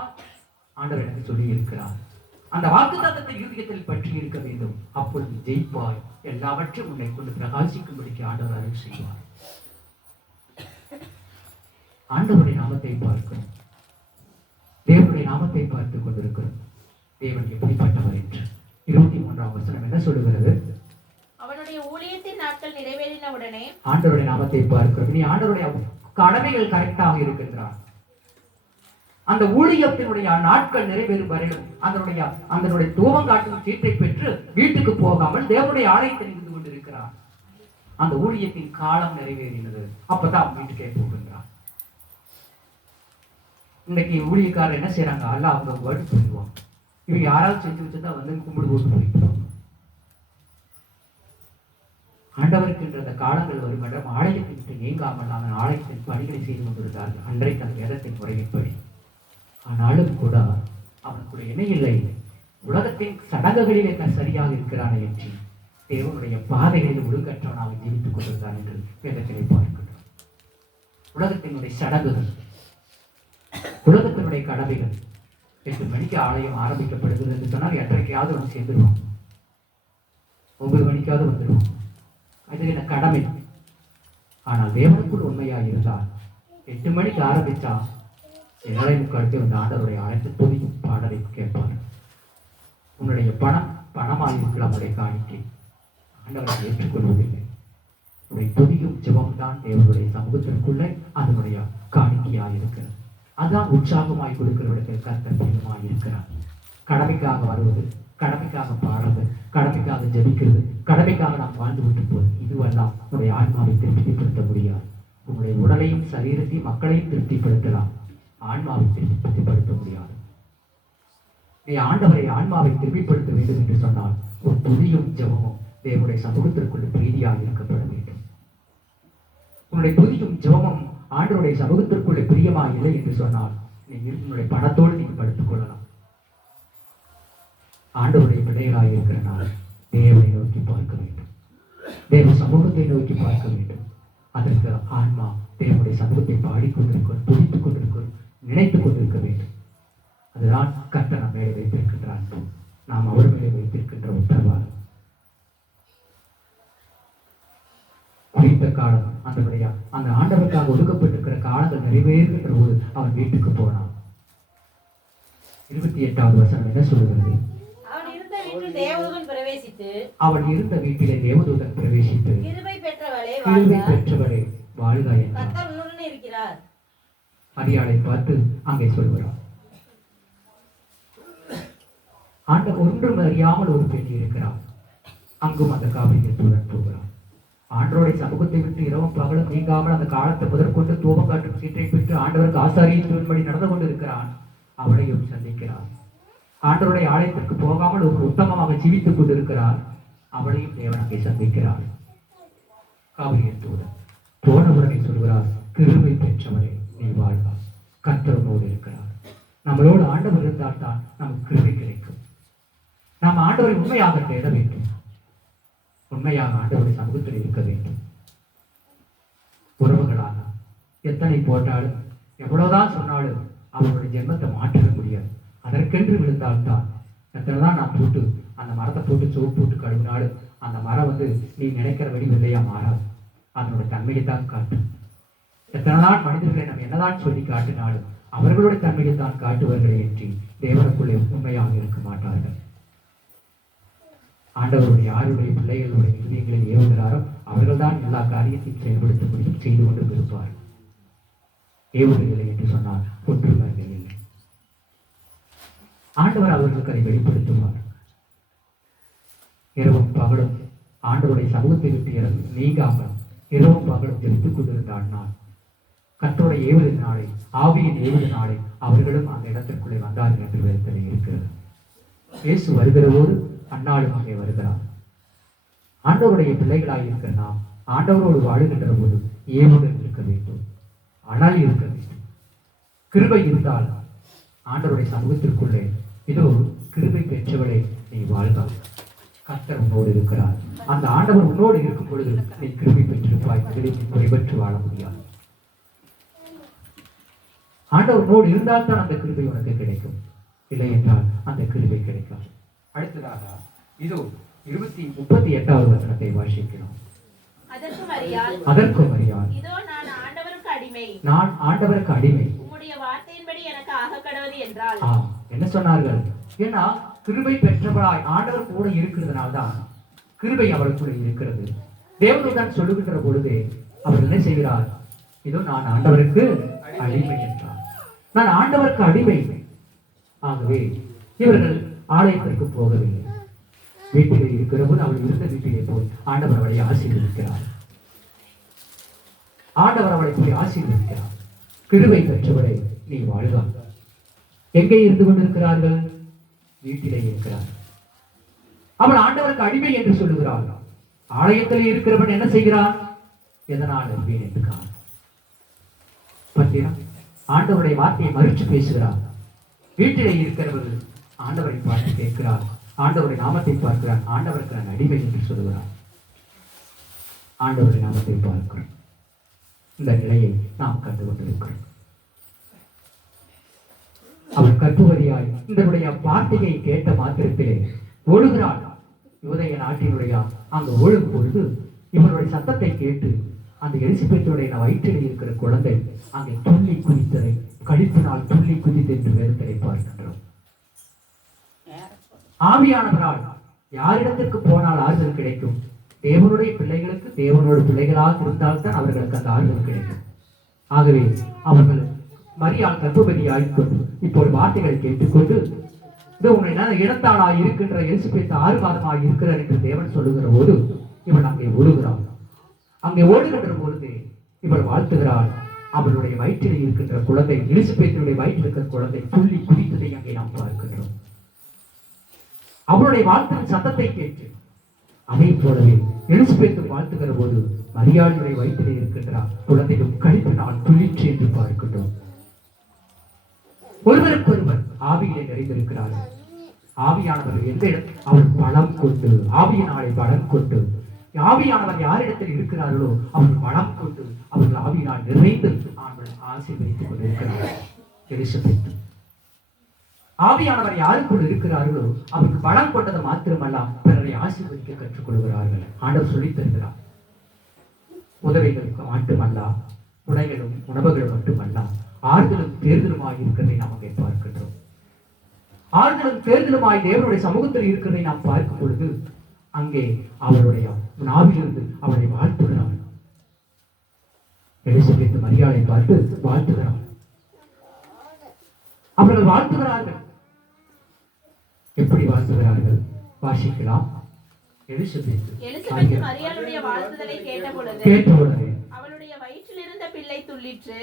ஆண்டவர் எனக்கு சொல்லி இருக்கிறார். அந்த வாக்குத்தத்தத்தை இருதயத்தில் பற்றி இருக்க வேண்டும். அப்பொழுது ஜெயிப்பாய். எல்லாவற்றையும் உன்னை கொண்டு பிரகாசிக்கும்படிக்கு ஆண்டவர் அருள் செய்வார். ஆண்டவருடைய நாமத்தை பார்க்கிறோம், தேவனுடைய நாமத்தை பார்த்துக் கொண்டிருக்கிறோம். தேவன் எப்படிப்பட்டவர் என்று 23ஆம் வசனம் என்ன சொல்லுகிறது? அவனுடைய ஊழியத்தின் நாட்கள் நிறைவேறின உடனே ஆண்டவருடைய நாமத்தை பார்க்கிறோம். இனி ஆண்டவருடைய கடமைகள் கரெக்டாக இருக்கின்றார். அந்த ஊழியத்தினுடைய நாட்கள் நிறைவேறும் வரையிலும் அதனுடைய தூவம் காட்டும் சீட்டை பெற்று வீட்டுக்கு போகாமல் தேவனுடைய ஆலயத்தில் இருந்து கொண்டிருக்கிறார். அந்த ஊழியத்தின் காலம் நிறைவேறினது. அப்பதான் வீட்டுக்கே போகின்றார். இன்னைக்கு ஊழியக்காரர் என்ன செய்யறாங்க? அல்ல அவங்க வேர்டு சொல்லுவாங்க. இவங்க யாராவது செஞ்சு வச்சுதான் வந்து கும்பிடு போட்டு போயிடுவாங்க. ஆண்டவருக்கு அந்த காலங்கள் வரும் இடம் ஆலயத்தை விட்டு நீங்காமல் அந்த ஆலயத்தின் பணிகளை செய்து கொண்டிருந்தார்கள். அன்றைக்கு அந்த வேதத்தின் முறையின்படி. ஆனாலும் கூட அவனுக்குடைய இணையில்லை. உலகத்தின் சடங்குகளில் என்ன சரியாக இருக்கிறானே என்று தேவனுடைய பாதைகளில் ஒழுங்கற்றவனாக ஜீவித்துக் கொண்டிருந்தான் என்று வேதத்திலே பார்க்கின்றோம். உலகத்தினுடைய சடங்குகள், உலகத்தினுடைய கடமைகள். 8 மணிக்கு ஆலயம் ஆரம்பிக்கப்படுகிறது என்று சொன்னால் 8:30க்காவது வந்து சேர்ந்துருவாங்க. 9 மணிக்காவது வந்துடுவோம். அது என்ன கடமை. ஆனால் தேவனுக்குள் உண்மையாக இருந்தால் 8 மணிக்கு ஆரம்பித்தா 7:45 வந்து ஆண்டவருடைய அனைத்து பொதியும் பாடலை கேட்பார். உன்னுடைய பணமாக இருக்கலாம். அவருடைய காணிக்கை ஆண்டவரை ஏற்றுக்கொள்வதில்லை. உடைய பொதியும் ஜெபம் தான் தேவனுடைய சமூகத்திற்குள்ளே அதனுடைய காணிக்கையாக இருக்கிறது. அதான் உற்சாகமாய் கொடுக்கிறவர்களுக்கு கர்த்தர் பிரியமாய் இருக்கிறார். கடமைக்காக வருவது, கடமைக்காக பாடுறது, கடமைக்காக ஜெபிக்கிறது, கடமைக்காக நாம் வாழ்ந்து விட்டு போவது, இதுவெல்லாம் உன்னுடைய ஆன்மாவை திருப்திப்படுத்த முடியாது. உன்னுடைய உடலையும் சரீரத்தையும் மக்களையும் திருப்திப்படுத்தலாம், ஆன்மாவை திருப்திப்படுத்த முடியாது. நீ ஆண்டவரை ஆன்மாவை திருப்திப்படுத்த வேண்டும் என்று சொன்னால் ஒரு துதியும் ஜெபமும் தேவனுடைய சமூகத்திற்குள்ள பிரீதியாக இருக்கப்பட வேண்டும். உன்னுடைய துதியும் ஜெபமும் ஆண்டவருடைய சமூகத்திற்குள்ள பிரியமாக இல்லை என்று சொன்னால் நீ உன்னுடைய பணத்தோடு நீங்க படுத்துக் கொள்ளலாம். ஆண்டவருடைய பிள்ளைகளாக இருக்கிற நாள் தேவனை நோக்கி பார்க்க வேண்டும், தேவ சமூகத்தை நோக்கி பார்க்க வேண்டும். அதற்கு ஆன்மா தேவனுடைய சமூகத்தை பாடிக்கொண்டிருக்கும், துடித்துக் கொண்டிருக்கும், நினைத்துக் கொண்டிருக்க வேண்டும். அதுதான் கர்த்தர் நம்ம மேலே வைத்திருக்கின்ற அன்பு, நாம் அவர் மேலே வைத்திருக்கின்ற உத்தரவாதம். குறித்த காலம் அந்த ஆண்டவருக்காக ஒதுக்கப்பட்டிருக்கிற காலங்கள் நிறைவேறுகின்ற போது அவன் வீட்டுக்கு போனான். 28வது வசனம் என்ன சொல்லுகிறது? அவன் இருந்த வீட்டிலே தேவதூதன் பிரவேசித்து கிருபை பெற்றவளே வாழ்க என்றார். கர்த்தர் உன்னுடனே இருக்கிறார். மரியாளை பார்த்து அங்கே சொல்கிறார். ஆண்டவர் ஒன்றும் அறியாமல் ஒரு பெண் இருக்கிறார். அங்கும் அந்த காவிரியில் தூதன் போகிறார். ஆண்டவருடைய சமூகத்தை விட்டு இரவும் பகலும் நீங்காமல் அந்த காலத்தை முதற்கொண்டு தூபம் காட்டும் சீட்டை பெற்று ஆண்டவருக்கு ஆசாரியின் படி நடந்து கொண்டிருக்கிறான். அவளையும் சந்திக்கிறார். ஆண்டவருடைய ஆலயத்திற்கு போகாமல் ஒரு உத்தமமாக ஜீவித்துக் கொண்டிருக்கிறார். அவளையும் தேவன் அங்கே சந்திக்கிறார். காவிரியின் தூதன் போனவுடனே சொல்கிறார், கிருபை பெற்றவரே நீ வாழ்வா, கர்த்தரோடு இருக்கிறார். நம்மளோடு ஆண்டவர் இருந்தால் தான் நமக்கு கிருபை கிடைக்கும். நாம் ஆண்டவரை உண்மையாக தேட வேண்டும், உண்மையாக ஆண்டவருடைய சமூகத்தில் இருக்க வேண்டும். உறவுகளாக எத்தனை போட்டாலும் எவ்வளவுதான் சொன்னாலும் அவர்களுடைய ஜென்மத்தை மாற்ற முடியாது. அதற்கென்று விழுந்தால்தான் எத்தனைதான் நான் போட்டு அந்த மரத்தை போட்டு சோப்பு போட்டு கழுவினாலும் அந்த மரம் நீ நினைக்கிறபடி வெள்ளையா மாறாது. அதனுடைய தன்மையைத்தான் காட்டும். எத்தனைதான் மனிதர்களை நம்ம என்னதான் சொல்லி காட்டினாலும் அவர்களுடைய தன்மையைத்தான் காட்டுவார்களே என்று தேவனுக்குள்ளே உண்மையாக இருக்க மாட்டார்கள். ஆண்டவருடைய யாருடைய பிள்ளைகளுடைய இதயங்களில் ஏவுகிறாரோ அவர்கள்தான் எல்லா காரியத்தையும் செயல்படுத்த முடியும், செய்து கொண்டு இருப்பார்கள். ஏவுவதில்லை என்று சொன்னால் ஒற்றுமைகள் இல்லை. ஆண்டவர் அவர்களுக்கு அதை வெளிப்படுத்துவார். இரவும் பகலும் ஆண்டவருடைய சமூகத்தை விட்டு நீங்காமல் இரவும் பகலும் ஜெபித்துக் கொண்டிருந்த நான் கர்த்தருடைய ஏவுவது நாளை, ஆவியின் ஏவுவது நாளை அவர்களும் அந்த இடத்திற்குள்ளே வந்தார்கள் என்று வேதத்தில் இருக்கிறது. இயேசு வருகிறவோடு அன்னாலும் அங்கே வருகிறார். ஆண்டவருடைய பிள்ளைகளாக இருக்கிற நாம் ஆண்டவரோடு வாழுகின்ற போது ஏவுடன் இருக்க வேண்டும், அனல் இருக்க வேண்டும். கிருபை இருந்தால் ஆண்டவருடைய சமூகத்திற்குள்ளே இதோ கிருபை பெற்றவளே நீ வாழ்க, கர்த்தர் உன்னோடு இருக்கிறார். அந்த ஆண்டவர் உன்னோடு இருக்கும் பொழுது நீ கிருபை பெற்றிருப்பாய், குறைபற்று வாழ முடியாது. ஆண்டவர் உன்னோடு இருந்தால் தான் அந்த கிருபை உனக்கு கிடைக்கும், இல்லை என்றால் அந்த கிருபை கிடைக்காது. அடுத்ததாக இதோ 38வது வசனத்தை வாசிக்கிறோம். அதற்கு மரியாள், இதோ நான் ஆண்டவருக்கு அடிமை, நான் ஆண்டவருக்கு அடிமை, உம்முடைய வார்த்தையின்படி எனக்கு ஆகக்கடவது என்றால். என்ன சொன்னார்கள்? ஏன்னா கிருபை பெற்றவளாய் ஆண்டவர் கூட இருக்கிறதுனால்தான் கிருபை அவளுக்குள்ள இருக்கிறது. தேவனுடன் சொல்லுகின்ற பொழுது அவர் என்ன செய்கிறார்? இதோ நான் ஆண்டவருக்கு அடிமை என்றார். நான் ஆண்டவருக்கு அடிமை. ஆகவே இவர்கள் ஆலயத்திற்கு போகவில்லை. வீட்டிலே இருக்கிற போது அவள் இருந்த வீட்டிலே போய் ஆண்டவர் அவளை ஆசீர்வதிக்கிறார். ஆண்டவர் அவளை போய் ஆசீர்வதிக்கிறார். கிருபை பெற்றவளை நீ வாழ்க. எங்கே இருந்து கொண்டிருக்கிறார்கள்? வீட்டிலே இருக்கிறார். அவள் ஆண்டவருக்கு அடிமை என்று சொல்லுகிறாள். ஆலயத்திலே இருக்கிறவன் என்ன செய்கிறான்? எதனால் அறிவேன் என்று ஆண்டவருடைய வார்த்தையை மறுத்து பேசுகிறார். வீட்டிலே இருக்கிறவர் ஆண்டவரை பார்த்து கேட்கிறார், ஆண்டவருடைய நாமத்தை பார்க்கிறார். ஆண்டவருக்கு நான் அடிமை என்று சொல்லுகிறார். ஆண்டவருடைய நாமத்தை பார்க்கிறோம். இந்த நிலையை நாம் கண்டு கொண்டிருக்கிறோம். அவர் கற்புவதியாய் இதனுடைய வார்த்தையை கேட்ட மாத்திரத்திலே ஓடுகிறாள். யூதேய நாட்டினுடைய அங்கு ஓடும் பொழுது இவருடைய சத்தத்தை கேட்டு அந்த எலிசபெத்துடைய வயிற்றில் இருக்கிற குழந்தை அங்கே துள்ளி குதித்ததை, கழிப்பினால் துள்ளி குதித்து என்று வேதத்தை பார்க்கின்றோம். ஆவியானவரால் யாரிடத்திற்கு போனால் ஆறுதல் கிடைக்கும்? தேவனுடைய பிள்ளைகளுக்கு தேவனோட பிள்ளைகளாக இருந்தால்தான் அவர்களுக்கு அந்த ஆறுதல் கிடைக்கும். ஆகவே அவர்கள் மரியாள் கர்ப்பவதியாகிக்கொண்டு இப்போது வார்த்தைகளை கேட்டுக்கொண்டு இது உன்னை இடத்தாளாய் இருக்கின்ற எலிசபெத் 6 மாதமாக இருக்கிறார் என்று தேவன் சொல்லுகிற போது இவள் அங்கே ஓடுகிறாள். அங்கே ஓடுகின்ற பொழுது இவள் வாழ்த்துகிறாள். அவளுடைய வயிற்றில் இருக்கின்ற குழந்தை, எலிசபெத்தினுடைய வயிற்றில் இருக்கிற குழந்தை துள்ளி குதித்ததை அங்கே நாம் பார்க்கின்றோம். அவளுடைய வாழ்த்தின் சத்தத்தை கேட்டு அதே போலவே எலிசபெத் வாழ்த்துகிற போது மரியாளுடைய வயிற்றிலே இருக்கின்றார் குழந்தையும் கழிப்பினால் துள்ளிற்று என்று பார்க்கின்றோம். ஒருவருக்கொருவர் ஆவியிலே நிறைந்திருக்கிறார்கள். ஆவியானவர் எந்த அவர் பலம் கொண்டு, ஆவியினாலே பலம் கொண்டு, ஆவியானவர் யாரிடத்தில் இருக்கிறார்களோ அவர் பலம் கொண்டு அவர்கள் ஆவியினால் நிறைந்து அவர்கள் ஆசீர்வதித்துக் கொண்டிருக்கிறார்கள். எலிசபெத் ஆவியானவர் யாருக்குள் இருக்கிறார்களோ அவருக்கு பலம் கொண்டது மாத்திரமல்ல, பிறரை ஆசீர்வதிக்க கற்றுக் கொள்கிறார்கள். ஆண்டவர் சொல்லித் தருகிறார். உதவிகளுக்கு மட்டுமல்ல, உடைகளும் உணவுகளும் மட்டுமல்ல, ஆறுதலும் தேர்தலுமாய் இருக்கிறதை நாம் அங்கே பார்க்கின்றோம். ஆறுதலும் தேர்தலுமாய் தேவனுடைய சமூகத்தில் இருக்கிறதை நாம் பார்க்கும் பொழுது அங்கே அவருடைய நாவிலிருந்து அவரை வாழ்த்துகிறார். எலிசபெத் மரியாளை பார்த்து வாழ்த்துகிறார். அவர்கள் வாழ்த்துகிறார்கள். எப்படி வாழ்த்துகிறார்கள் வாசிக்கலாம். எலிசபெத் மரியாளுடைய வாழ்த்துதலை கேட்டபொழுது அவளுடைய வயிற்றில் இருந்த பிள்ளை துள்ளிற்று.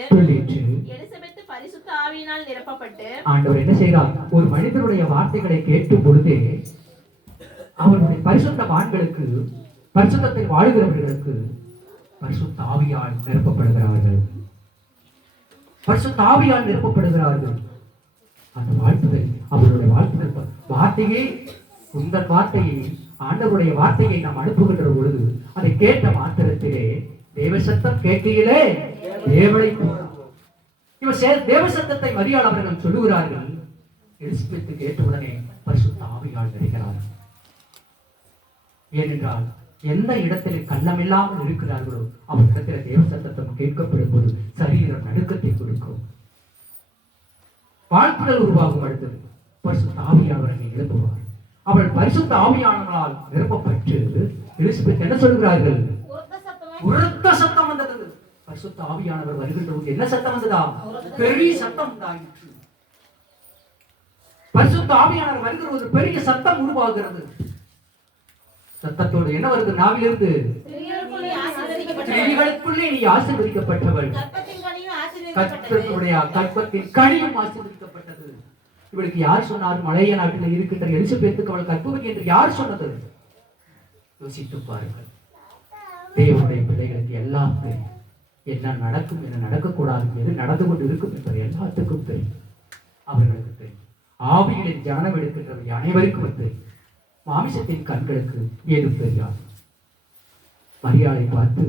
எலிசபெத் பரிசுத்த ஆவியினால் நிரப்பப்பட்டு. ஆண்டவர் என்ன செய்கிறார்? ஒரு மனிதனுடைய வார்த்தைகளை கேட்டும் பொழுதே அவருடைய பரிசுத்த ஆண்களுக்கு, பரிசுத்தத்தில் வாழுகிறவர்களுக்கு பரிசுத்த ஆவியால் நிரப்பப்படுகிறார்கள். பரிசுத்த ஆவியால் நிரப்பப்படுகிறார்கள். அந்த வாழ்த்துதல், அவருடைய வாழ்த்துதல் வார்த்தையே, உங்கள் வார்த்தையை, ஆண்டவருடைய வார்த்தையை நாம் அனுப்புகின்ற பொழுது அதை கேட்ட மாத்திரத்திலே தேவ சத்தம் கேட்கையிலே தேவனை இவர் தேவ சத்தத்தை மரியாள் அவர்கள் சொல்லுகிறார்கள். எலிசபெத் கேட்டவுடனே பரிசுத்த ஆவியால் நிறைகிறார்கள். ஏனென்றால் எந்த இடத்தில் கள்ளமில்லாமல் இருக்கிறார்களோ அவரிடத்தில் தேவ சத்தம் கேட்கப்படும் போது சரீரம் நடுக்கத்தை கொடுக்கும், வாழ்த்துதல் உருவாகும். அடுத்தது பரிசுத்த ஆவியானவர் அங்கே எழுப்புவார். அவள் பரிசுத்த ஆவியானவரால் நிரப்பப்பட்டு எலிசபெத் என்ன சொல்கிறார்கள்? உரத்த சத்தம் வந்தது. பரிசுத்த ஆவியானவர் வருகின்ற போது என்ன சத்தம் வந்ததா? பெரிய சத்தம் உண்டாயிற்று. பரிசுத்த ஆவியானவர் வருகிற ஒரு பெரிய சத்தம் உருவாகிறது. சத்தத்தோடு என்ன வருது? நாவிலிருந்து ஸ்திரீகளுக்குள்ளே நீ ஆசீர்வதிக்கப்பட்டவள், கர்த்தருடைய கற்பத்தின் கனியும் ஆசீர்வதிக்கப்பட்டது. இவளுக்கு யார் சொன்னார்? மலைய நாட்டில் இருக்கின்ற எலிசபெத்துக்கு அவள் கற்பவதி என்று யார் சொன்னது? யோசித்து பாருங்கள். தேவனுடைய பிள்ளைகளுக்கு எல்லாம் தெரியும். என்ன நடக்கும், என்ன நடக்கக்கூடாது, எது நடந்து கொண்டு இருக்கும் என்பது எல்லாத்துக்கும் தெரியும். அவர்களுக்கு தெரியும். ஆவிகளின் ஞானம் எடுக்கின்றவை அனைவருக்கும் தெரியும். மாமிசத்தின் கண்களுக்கு ஏதும் தெரியாது. மரியாதை பார்த்து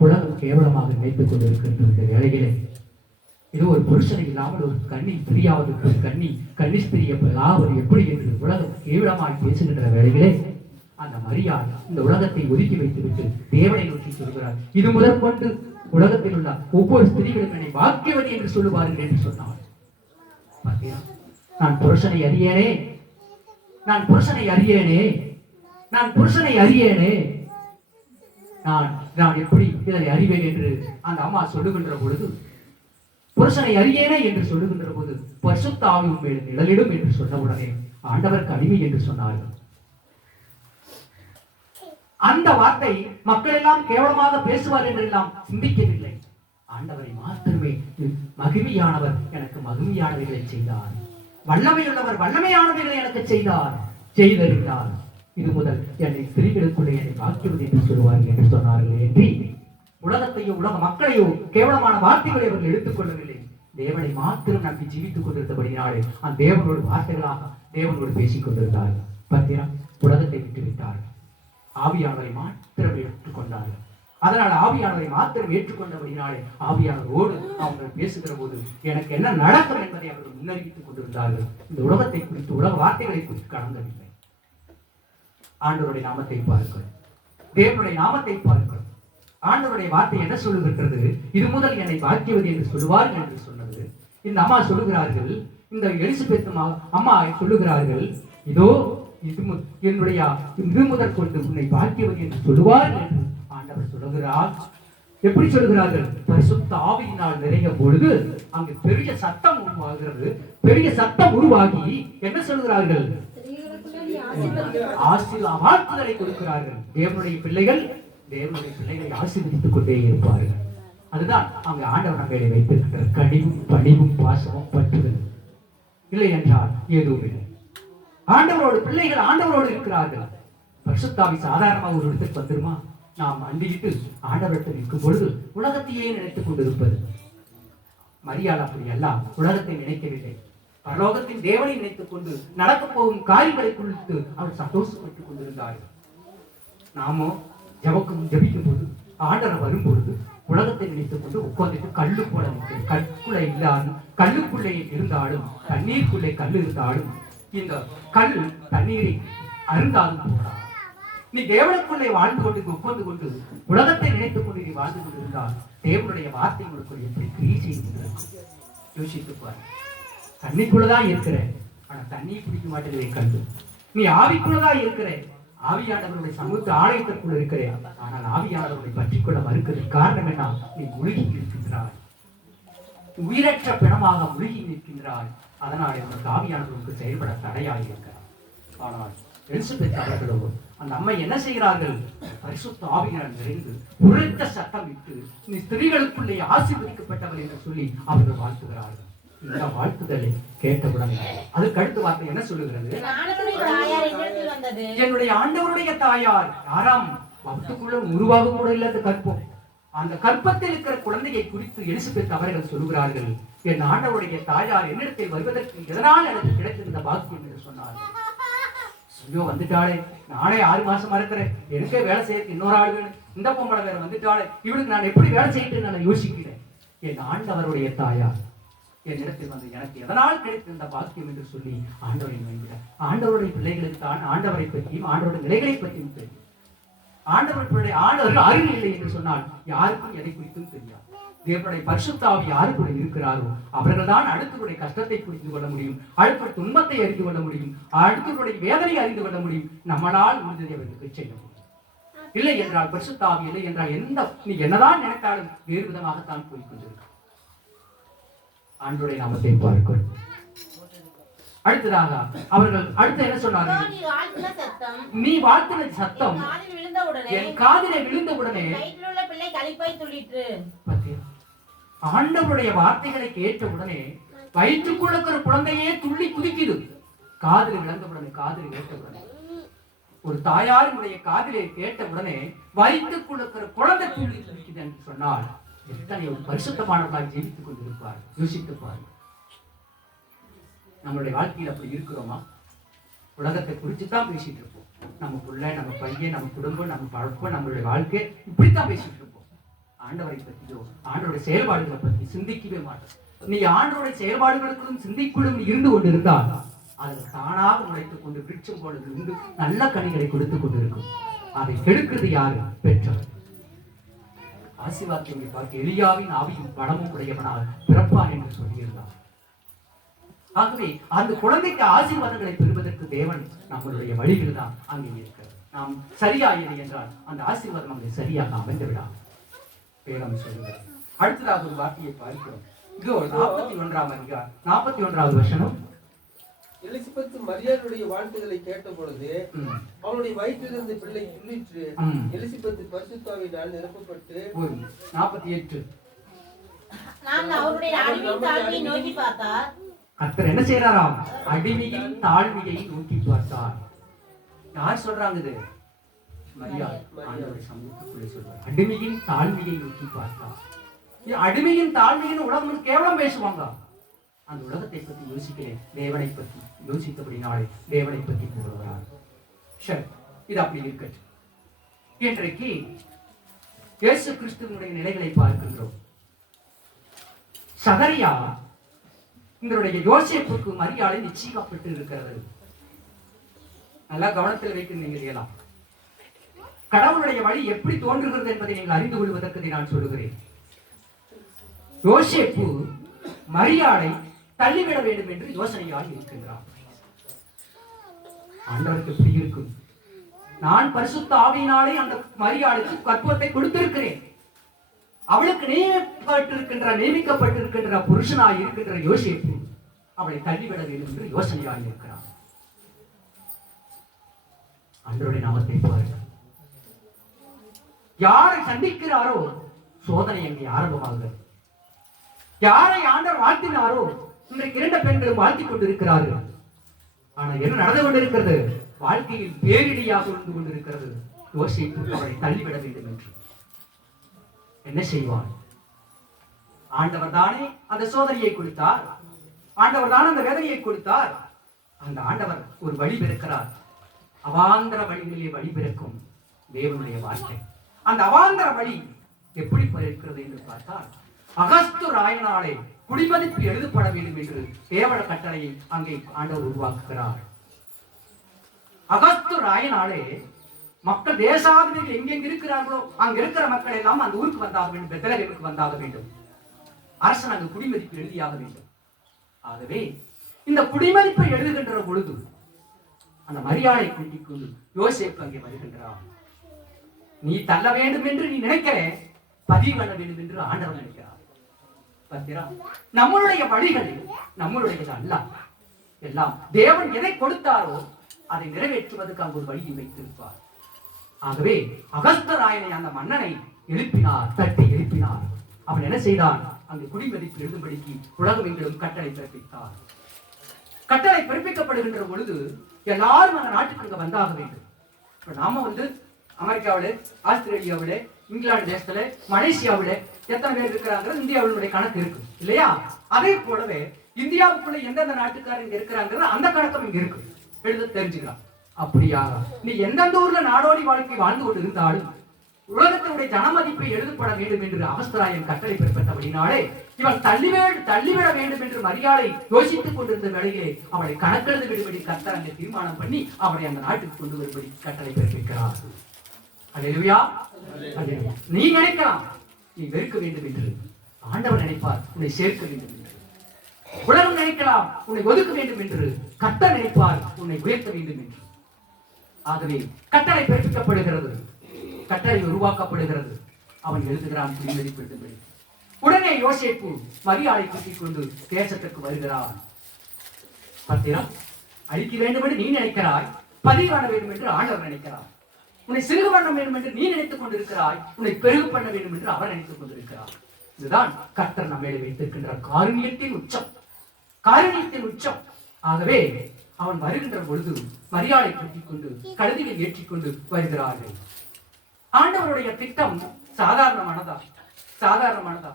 உலகம் கேவலமாக நினைத்துக் கொண்டிருக்கின்ற இந்த வேளையிலே இது ஒரு புருஷனை இல்லாமல் ஒரு கண்ணி பிரியாவது கன்னிஸ்திரியாவது எப்படி என்று உலகம் கேவலமாக பேசுகின்ற வேளையிலே அந்த மரியாதை இந்த உலகத்தை ஒதுக்கி வைத்துவிட்டு தேவனை நோக்கி சொல்கிறார். இது முதற்கொண்டு உலகத்தில் உள்ள ஒவ்வொரு ஸ்திரீகளும் என்னை வாக்கியவதி என்று சொல்லுவார்கள் என்று சொன்னார். நான் புருஷனை அறியேனே, நான் புருஷனை அறியேனே, நான் புருஷனை அறியேனே, நான் எப்படி இதனை அறிவேன் என்று அந்த அம்மா சொல்லுகின்ற பொழுது, புருஷனை அறியேனே என்று சொல்லுகின்ற போது பரிசுத்த ஆவி உண்மையில் நிழலிடும் என்று சொன்ன உடனே ஆண்டவருக்கு அடிமை என்று சொன்னார்கள். அந்த வார்த்தை மக்கள் எல்லாம் கேவலமாக பேசுவார் என்று எல்லாம் சிந்திக்கவில்லை. ஆண்டவரை மாத்திரமே மகிமையானவர் எனக்கு மகிமையானவைகளை செய்தார், வல்லமையுள்ளவர் வல்லமையானவைகளை எனக்கு செய்தறிந்தார். இது முதல் என்னை ஸ்திரீகளுக்குள்ளே என்னை வாக்குவது என்று சொல்வார்கள் என்று சொன்னார்கள். என்று உலகத்தையோ உலக மக்களையோ கேவலமான வார்த்தைகளை அவர்கள் எடுத்துக்கொள்ளவில்லை. தேவனை மாத்திரம் நம்பி ஜீவித்துக் கொண்டிருந்தபடினாலே அந்த தேவனோடு வார்த்தைகளாக தேவனோடு பேசிக் கொண்டிருந்தார்கள். பார்த்தீங்கன்னா, உலகத்தை விட்டுவிட்டார்கள், ஆவியானவரை மாத்திரம் ஏற்றுக்கொண்டார்கள். அதனால் ஆவியானவரை மாத்திரம் ஏற்றுக்கொண்டபடினாலே ஆவியானவரோடு அவர்கள் பேசுகிற போது எனக்கு என்ன நடக்கும் என்பதை அவர்கள் முன்னறிவித்துக் கொண்டிருந்தார்கள். இந்த உலகத்தை குறித்து உலக வார்த்தைகளை குறித்து கடந்தவில்லை. ஆண்டவருடைய நாமத்தை பாருங்கள், தேவனுடைய நாமத்தை பாருங்கள். ஆண்டவருடைய வார்த்தை என்ன சொல்லுகின்றது? இது முதல் என்னை பாக்கியவதி என்று சொல்லுவார்கள் என்று சொன்னது. இந்த அம்மா சொல்லுகிறார்கள், இந்த எலிசபெத் அம்மா சொல்லுகிறார்கள், இதோ என்னுடைய இது முதல் கொண்டு உன்னை பாக்கியவதி என்று சொல்லுவார்கள் என்று ஆண்டவர் சொல்லுகிறார். எப்படி சொல்லுகிறார்கள்? பரிசுத்த ஆவியினால் நிறைய பொழுது அங்கு பெரிய சத்தம் உருவாகிறது. பெரிய சத்தம் உருவாகி என்ன சொல்கிறார்கள்? வாழ்த்துதலை கொடுக்கிறார்கள். தேவனுடைய பிள்ளைகளை ஆசீர்வதித்துக் கொண்டே இருப்பார்கள். அதுதான் அங்கு ஆண்டவர் மேலே வைத்திருக்கிற கனிவும் பணிவும் பாசமும் பற்றுதல். இல்லை என்றால் ஏதும் இல்லை. ஆண்டவரோடு பிள்ளைகள் ஆண்டவரோடு இருக்கிறார்கள். பரிசுத்த ஆவி சாதாரணமாக ஒரு இடத்துக்கு வந்துருமா? நாம் அண்டிட்டு ஆண்டவரத்தில் நிற்கும் பொழுது உலகத்தையே நினைத்துக் கொண்டிருப்பது. மரியாதை அப்படி எல்லாம் உலகத்தை நினைக்கவில்லை, பரலோகத்தின் தேவனை நினைத்துக் கொண்டு நடக்கப் போகும் காரியங்களை குறித்து அவர் சந்தோஷப்பட்டுக் கொண்டிருந்தார்கள். நாமோ ஜபிக்கும் போது ஆண்டவர் வரும்பொழுது உலகத்தை நினைத்துக் கொண்டு உட்கார்ந்துட்டு கல்லு போல கல்லுக்குள்ளே இருந்தாலும் தண்ணீருக்குள்ளே கல் இருந்தாலும் இந்த கல் தண்ணீரை அருந்தாலும் போடா. நீ தேவனுக்குள்ளே வாழ்ந்து கொண்டு உட்கார்ந்து கொண்டு உலகத்தை நினைத்துக் கொண்டு நீ வாழ்ந்து கொண்டிருந்தால் தேவனுடைய வார்த்தை உங்களுக்கு எப்படி கிரியை செய்து யோசித்துப்பார். தண்ணிக்குள்ளதான் இருக்கிற, ஆனா தண்ணி குடிக்க மாட்டேங்குதே கண்டு. நீ ஆவிக்குள்ளதான் இருக்கிற, ஆவியானவருடைய சமூக ஆலயத்திற்குள் இருக்கிறேன், ஆனால் ஆவியானவர்களை பற்றிக்கொள்ள மறுக்கிறது. காரணம் என்ன? நீ முழுகி இருக்கின்றாய், உயிரற்ற பிணமாக முழுகி நிற்கின்றாய். அதனால் உனக்கு ஆவியானவர்களுக்கு செயல்பட தடையாக இருக்கிறார். ஆனால் எலிசபெத் அவர்களோ அந்த அம்மை என்ன செய்கிறார்கள்? பரிசுத்த ஆவியானவர் நிறைந்து உரத்த சத்தம் விட்டு நீ ஸ்திரீகளுக்குள்ளே ஆசீர்வதிக்கப்பட்டவர் என்று சொல்லி அவர்கள் வாழ்த்துகிறார்கள். இந்த வாழ்த்துதலை கேட்டவுடனே அதுக்கு அடுத்த வார்த்தை என்ன சொல்லுகிறது? என்னுடைய ஆண்டவருடைய தாயார் யாராம்? பக்துக்குள்ள உருவாக கூட இல்லாத கற்பம். அந்த கற்பத்தில் இருக்கிற குழந்தையை குறித்து எலிசபெத் அவர்கள் சொல்லுகிறார்கள், என் ஆண்டவருடைய தாயார் என்னிடத்தில் வருவதற்கு எதனால் எனக்கு கிடைத்திருந்த பாக்கியம் என்று சொன்னார்கள். ஐயோ வந்துட்டாளே, நானே 6 மாசமா இருக்கிறேன், எனக்கே வேலை செய்யறதுக்கு இன்னொரு ஆள் வேணும், இந்த பொம்பளை வேற வந்துட்டாளே, இவளுக்கு நான் எப்படி வேலை செய்யிட்டு நான் யோசிக்கிறேன். என் ஆண்டவருடைய தாயார் என்னிடத்தில் வந்து எனக்கு எதனால் கிடைத்திருந்த பாக்கியம் என்று சொல்லி ஆண்டவரை வேண்டிட. ஆண்டவருடைய பிள்ளைகளுக்கு தான் ஆண்டவரை பற்றியும் ஆண்டவருடைய நிலைகளை பற்றியும் தெரியும். ஆண்டவர்களுடைய ஆண்டவர்கள் அருள் இல்லை என்று சொன்னால் யாருக்கும் எதை குறித்தும் தெரியாது. தேவனுடைய பரிசுத்த ஆவி யாரு கூட இருக்கிறாரோ அவர்கள் தான் அடுத்தவருடைய கஷ்டத்தை புரிந்து கொள்ள முடியும், அடுத்த துன்பத்தை அறிந்து கொள்ள முடியும், அடுத்தவருடைய வேதனை அறிந்து கொள்ள முடியும். நம்மளால் முடிந்ததை அவர்களுக்கு செய்ய முடியும். இல்லை என்றால் பரிசுத்த ஆவி இல்லை என்றால் நீ என்னதான் நினைத்தாலும் வேறு விதமாகத்தான் போய்கொண்டிருக்க. ஆண்டவருடைய நாமத்தை பார்க்கிறோம். அடுத்ததாக அவர்கள் அடுத்து என்ன சொன்னார்கள்? நீ வாழ்த்தின சத்தம் என் காதிலே விழுந்தவுடனே ஆண்டவருடைய வார்த்தைகளை கேட்ட உடனே வயிற்றுக்குள்ள இருக்கிற குழந்தையே துள்ளி குதிக்குது. காதில் விழுந்தவுடனே, காதில் கேட்டவுடனே, ஒரு தாயாருடைய காதிலே கேட்ட உடனே வயிற்றுக்குள்ள இருக்கிற குழந்தை துள்ளி குதிக்குது என்று சொன்னால் எத்தனை ஒரு பரிசுத்தமானவர்களாக ஜீவித்துக் கொண்டிருப்பார். யோசித்து பாருங்கள். நம்மளுடைய வாழ்க்கையில் அப்படி இருக்கிறோமா? உலகத்தை குறித்து தான் பேசிட்டு இருப்போம். நம்ம பிள்ளை, நம்ம பையன், நம்ம குடும்பம், நம்ம பழக்கம், நம்மளுடைய வாழ்க்கை இப்படித்தான் பேசிட்டு இருப்போம். ஆண்டவரை பற்றியோ ஆண்டவருடைய செயல்பாடுகளை பற்றி சிந்திக்கவே மாட்டோம். நீ ஆண்டவருடைய செயல்பாடுகளுக்கும் சிந்திக்குள்ளும் இருந்து கொண்டிருந்தால் அதில் தானாக முளைத்துக் கொண்டு விருட்சம் போல இருந்து நல்ல கனிகளை கொடுத்துக் கொண்டிருக்கும். அதை கெடுக்கிறது யாரு? பெற்றவர். ஆசீர்வாதத்தை பார்த்து எலியாவின் ஆவியும் பணமும் உடையவனால் பிறப்பான் என்று சொல்லியிருந்தார். ஆகவே அந்த குழந்தைக்கு ஆசீர்வாதங்களை பெறுவதற்கு தேவன் நம்மளுடைய வழிகள் தான் அங்கே இருக்கிறது. நாம் சரியாயில்லை என்றால் அந்த ஆசீர்வாதம் அங்கே சரியாக அமைந்து விடாது. வேதம் சொல்லுகிறது. அடுத்ததாக ஒரு வார்த்தையை பார்க்கிறோம். இதோ 41வது வசனம். எலிசபெத் மரியாளுடைய வாழ்த்துக்களை கேட்ட பொழுது அவளுடைய வயிற்றிலிருந்து பிள்ளை துள்ளிற்று. எலிசபெத் பரிசுத்தாவினால் நிரப்பப்பட்டு 48 நான் அவருடைய அடிமையின் தாழ்மையை நோக்கி பார்த்தார். கர்த்தர் என்ன செய்யறாராம்? அடிமையின் தாழ்மையை நோக்கி பார்த்தார். யார் சொல்றாங்க இது? மரியாள் ஆண்டவருடைய சமூகத்துக்குள்ளே சொல்றார். அடிமையின் தாழ்மையை நோக்கி பார்த்தார். அடிமையின் தாழ்மையின் உலகம் கேவலம் பேசுவாங்க. அந்த உலகத்தை பற்றி யோசிக்கிறேன், தேவனை பற்றி யோசித்தபடினாலே தேவனை பற்றி கூறுகிறார். சரி, இது அப்படி இருக்கட்டும். இன்றைக்கு இயேசு கிறிஸ்துவனுடைய நிலைகளை பார்க்கின்றோம். சகரியா இவருடைய யோசேப்புக்கு மரியாதை நிச்சயிக்கப்பட்டு இருக்கிறது. நல்லா கவனத்தில் வைக்கிறீங்களா? கடவுளுடைய வழி எப்படி தோன்றுகிறது என்பதை நீங்கள் அறிந்து கொள்வதற்கு நான் சொல்லுகிறேன். யோசேப்பு மரியாதை தள்ளிவிட வேண்டும் என்று யோசனையாக இருக்கின்றார். ஆண்டவருக்கு எப்படி இருக்கும்? நான் பரிசுத்த ஆவியினாலே அந்த மரியாதைக்கு கற்பத்தை கொடுத்திருக்கிறேன். அவளுக்கு நியமிக்கப்பட்டிருக்கின்ற புருஷனாய் இருக்கின்ற யோசேப்பு அவளை தள்ளிவிட வேண்டும் என்று யோசனையாக இருக்கிறார். ஆண்டவருடைய நாமத்தை பாருங்கள். யாரை சந்திக்கிறாரோ சோதனை அங்கே ஆரம்பமாகிறது. யாரை ஆண்டவர் வாழ்த்தினாரோ இன்றைக்கு 2 பெண்களும் வாழ்த்திக் கொண்டிருக்கிறார்கள். ஆனா என்ன நடந்து கொண்டிருக்கிறது? வாழ்க்கையில் பேரிடியாக இருந்து கொண்டிருக்கிறது. யோசேப்பு அவரை தள்ளிவிட வேண்டும் என்று என்ன செய்வார்? ஆண்டவர் தானே அந்த சோதனையை கொடுத்தார். ஆண்டவர் தானே அந்த வேதனையை கொடுத்தார். அந்த ஆண்டவர் ஒரு வழி பிறக்கிறார். அவாந்தர வழிகளிலே வழி பிறக்கும் தேவனுடைய வார்த்தை. அந்த அவாந்தர வழி எப்படி இருக்கிறது என்று பார்த்தால், அகஸ்து ராயனாலே குடிமதிப்பு எழுதப்பட வேண்டும் என்று தேவன கட்டளையை அங்கே ஆண்டவர் உருவாக்குகிறார். அகஸ்து ராயனாலே மக்கள் தேசாதிபதிகள் எங்கெங்க இருக்கிறார்களோ அங்க இருக்கிற மக்கள் எல்லாம் அந்த ஊருக்கு வந்தாக வேண்டும், பெத்லகேமுக்கு வந்தாக வேண்டும். அரசன் அங்கு குடிமதிப்பு எழுதியாக வேண்டும். ஆகவே இந்த குடிமதிப்பை எழுதுகின்ற பொழுது அந்த மரியாதை கூட்டிக் கொண்டு யோசேப்பு அங்கே வருகின்றார். நீ தள்ள வேண்டும் என்று நீ நினைக்கல, பதிவு பண்ண வேண்டும் என்று ஆண்டவர் நினைக்கிறார். நம்மளுடைய வழிகள் நம்மளுடையது அல்ல. எல்லாம் தேவன் எதை கொடுத்தாரோ அதை நிறைவேற்றுவதற்கு அங்கு ஒரு வழியை வைத்திருப்பார். ஆகவே அகஸ்தராயனை அந்த மன்னனை எழுப்பினார், தட்டி எழுப்பினார். அவன் என்ன செய்தான்? அங்கு குடிமதிப்பு எழுதும்படிக்கு உலகம் எங்கிலும் கட்டளை பிறப்பித்தார். கட்டளை பிறப்பிக்கப்படுகின்ற பொழுது எல்லாரும் அந்த நாட்டுக்கு அங்க வந்தாக வேண்டும். நாம அமெரிக்காவில, ஆஸ்திரேலியாவில, இங்கிலாந்து தேசத்துல, மலேசியாவில எத்தனை பேர் இருக்கிறாங்க இந்தியாவினுடைய கணக்கு இருக்கு இல்லையா? அதே போலவே இந்தியாவுக்குள்ள எந்தெந்த நாட்டுக்காரங்க இருக்கிறாங்க அந்த கணக்கம் இங்க இருக்கு, எழுத தெரிஞ்சுக்கலாம். அப்படியாக நீ எந்தெந்த ஊர்ல நாடோடி வாழ்க்கை வாழ்ந்து கொண்டு இருந்தாலும் உலகத்தினுடைய ஜனமதிப்பை எழுதப்பட வேண்டும் என்று அகஸ்தராயன் கட்டளை பிறப்பித்தபடினாலே இவன் தள்ளிவிட வேண்டும் என்று மரியாதை யோசித்துக் கொண்டிருந்த வேளையிலே அவனை கணக்கெழுத விடுபடி கர்த்தர் அங்கே தீர்மானம் பண்ணி அவனை அந்த நாட்டுக்கு கொண்டு வரும்படி கட்டளை பிறப்பிக்கிறார். அல்லேலூயா. நீ நினைக்கலாம் நீ வெறுக்க வேண்டும் என்று, ஆண்டவர் நினைப்பார் உன்னை சேர்க்க வேண்டும் என்று. உலகம் நினைக்கலாம் உன்னை ஒதுக்க வேண்டும் என்று, கர்த்தர் நினைப்பார் உன்னை உயர்த்த வேண்டும் என்று. ஆகவே கட்டளை பிறப்பிக்கப்படுகிறது, கட்டளை உருவாக்கப்படுகிறது. அவன் எழுதுகிறான் குடிமதிப்பு எழுதும்படி. உடனே யோசேப்பு மரியாதை கூட்டிக் கொண்டு தேசத்திற்கு வருகிறான். பத்திரம் அழிக்க வேண்டும் என்று நீ நினைக்கிறாய், பதிவு பண்ண வேண்டும் என்று ஆண்டவர் நினைக்கிறார். உன்னை சிறுகு பண்ண வேண்டும் என்று நீ நினைத்துக் கொண்டிருக்கிறாய், உன்னை பெருகு பண்ண வேண்டும் என்று அவர் நினைத்துக் கொண்டிருக்கிறார். இதுதான் கர்த்தர் நம்மை வைத்திருக்கின்ற காருண்யத்தின் உச்சம், காருண்யத்தின் உச்சம். ஆகவே அவன் வருகின்ற பொழுது மரியாதை கூட்டிக் கொண்டு கழுதியை ஏற்றிக்கொண்டு வருகிறார்கள். ஆண்டவருடைய திட்டம் சாதாரணமானதா?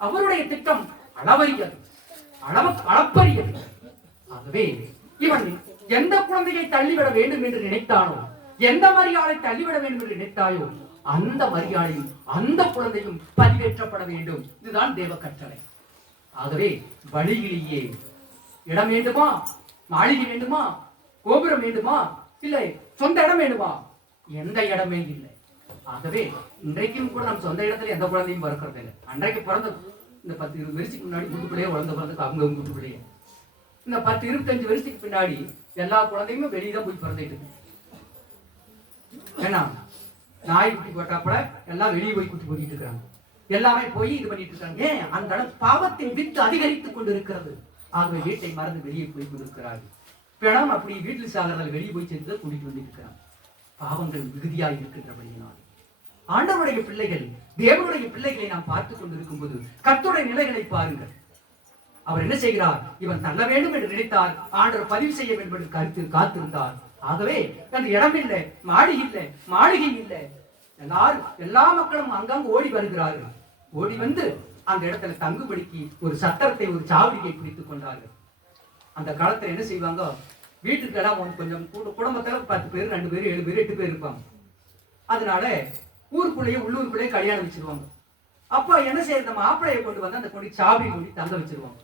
அவருடைய திட்டம் அளவரியது, அளப்பரியது. ஆகவே இவன் எந்த குழந்தையை தள்ளிவிட வேண்டும் என்று நினைத்தானோ, எந்த மரியாதை தள்ளிவிட வேண்டும் என்று நினைத்தாயோ, அந்த மரியாதையும் அந்த குழந்தையும் பதிவேற்றப்பட வேண்டும். இதுதான் தேவ கட்டளை. ஆகவே வழியிலேயே இடம் வேண்டுமா, மாளிகை வேண்டுமா, கோபுரம் வேண்டுமா, இல்லை சொந்த இடம் வேண்டுமா, எந்த இடமே இல்லை. ஆகவே இன்றைக்கும் கூட நம்ம சொந்த இடத்துல எந்த குழந்தையும் பிறக்கிறது இல்லை. அன்றைக்கு பிறந்த இந்த 10-20 வருஷத்துக்கு முன்னாடி வீட்டுக்குள்ளேயே வளர்ந்து அவங்க வீட்டுக்குள்ளேயே, இந்த 10-25 வருஷத்துக்கு பின்னாடி எல்லா குழந்தையுமே வெளியே தான் போய் பிறந்துட்டு இருக்கு. ஏன்னா நாய் குட்டி போட்டாப்பட எல்லாம் வெளியே போய் குட்டி போட்டிட்டு இருக்காங்க, எல்லாமே போய் இது பண்ணிட்டு இருக்காங்க. ஏன்? அந்த பாவத்தின் வித்து அதிகரித்துக் கொண்டு இருக்கிறது. ஆகவே வீட்டை மறந்து வெளியே போய் கொண்டிருக்கிறார்கள். பிணம் அப்படி வீட்டில் சாகிறதால் வெளியே போய் சேர்ந்து கூட்டிட்டு வந்துட்டு இருக்கிறாங்க. பாவங்கள் மிகுதியாக இருக்கின்றபடியினால் ஆண்டவருடைய பிள்ளைகள், தேவனுடைய பிள்ளைகளை நாம் பார்த்துக் கொண்டிருக்கும் போது கர்த்தருடைய நிலைகளை பாருங்கள். அவர் என்ன செய்கிறார்? இவன் தள்ள வேண்டும் என்று நினைத்தார், ஆண்டவர் பதிவு செய்ய வேண்டும் என்று காத்திருந்தார். ஆகவே அந்த இடம் இல்லை, மாளிகை இல்லை. எல்லா மக்களும் அங்கங்க ஓடி வருகிறார்கள். ஓடி வந்து அந்த இடத்துல தங்குபடிக்கு ஒரு சத்திரத்தை, ஒரு சாவடியை பிடித்துக் கொண்டார்கள். அந்த காலத்துல என்ன செய்வாங்க? வீட்டுக்கு எல்லாம் கொஞ்சம் குடும்பத்துல 10 பேர், 2 பேர், 7 பேர், 8 பேர் இருப்பாங்க. அதனால ஊருக்குள்ளேயே உள்ளூருக்குள்ளேயே கல்யாணம் வச்சிருவாங்க. அப்ப என்ன செய்யறது? மாப்பிள்ளையை கொண்டு வந்து அந்த கொண்டு சாவடி கொண்டு தங்க வச்சிருவாங்க.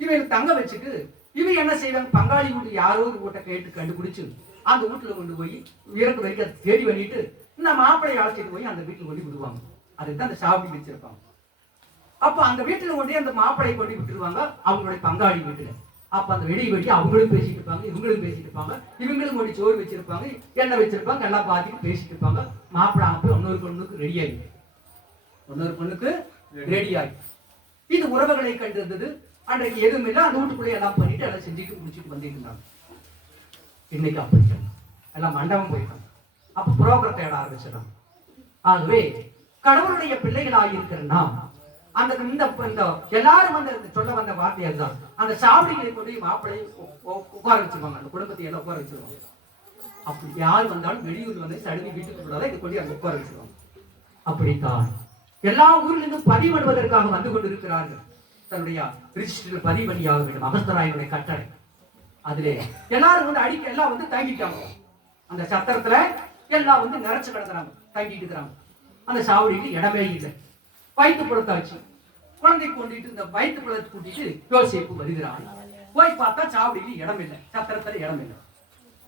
இவன் தங்க வச்சுட்டு இவன் என்ன செய்வாங்க? பங்காளி வீட்டு யாரோ ஒரு வீட்டை கேட்டு கண்டுபிடிச்சு அந்த வீட்டுல கொண்டு போய் இறக்கு வரைக்கும் தேடி பண்ணிட்டு இந்த மாப்பிள்ளையை அழைச்சிட்டு போய் அந்த வீட்டுல கொண்டு விடுவாங்க. அதுதான் அந்த சாவடி வச்சிருப்பாங்க. அப்ப அந்த வீட்டுல கொண்டு அந்த மாப்பிள்ளையை கொண்டு விட்டுருவாங்க அவங்களுடைய பங்காளி வீட்டுல. அப்ப அந்த வெளியே வெட்டி அவங்களும் பேசிட்டு இருப்பாங்க, இவங்களும் பேசிட்டு இருப்பாங்க, இவங்களும் கொண்டு சோறு வச்சிருப்பாங்க, எண்ணெய் வச்சிருப்பாங்க, எல்லாம் பார்த்துட்டு பேசிட்டு இருப்பாங்க. மாப்பிள்ளை அப்ப இன்னொரு பொண்ணுக்கு ரெடி ஆகி, இன்னொரு பொண்ணுக்கு ரெடி ஆகி இது உறவுகளை கண்டிருந்தது. அன்றைக்கு எதுவும் இல்லை, அந்த வீட்டுக்குள்ளே எல்லாம் பண்ணிட்டு எல்லாம் செஞ்சுட்டு முடிச்சுட்டு வந்துட்டு இருந்தாங்க. இன்னைக்கு அப்படி எல்லாம் மண்டபம் போயிட்டாங்க. அப்ப புரோக்கரை தேட ஆரம்பிச்சிடறாங்க. ஆகவே கடவுளுடைய பிள்ளைகளாக இருக்கிற நாம் அந்த எல்லாரும் வந்து சொல்ல வந்த வார்த்தைகள் தான் அந்த சாவடிகளை கொண்டு மாப்பிள்ளை உட்கார வச்சிருவாங்க, அந்த குடும்பத்தை எல்லாம் உட்கார வச்சிருவாங்க. அப்படி யார் வந்தாலும் வெளியூர்ல வந்து சடுதி வீட்டுக்கு கூடாத இது கொண்டு அங்க உட்கார வச்சிருவாங்க. அப்படித்தான் எல்லா ஊரில் இருந்தும் பதிவடுவதற்காக வந்து கொண்டிருக்கிறார்கள். தன்னுடைய ரிஜிஸ்டர் பதிவு பண்ணியாக வேண்டும், அகஸ்தராயனுடைய கட்டளை. அதிலே எல்லாரும் வந்து அடிக்க எல்லாம் வந்து தங்கிட்டாங்க. அந்த சத்திரத்துல எல்லாம் வந்து நிறைச்சு கிடக்குறாங்க, தங்கிட்டு இருக்கிறாங்க. அந்த சாவடிக்கு இடமே இல்லை. வயிற்று புலத்தாச்சு குழந்தை கொண்டுட்டு இந்த வயிற்று புலத்தை கூட்டிட்டு யோசேப்பு வருகிறான். போய் பார்த்தா சாவடியில் இடம் இல்லை, சத்திரத்துல இடம் இல்லை.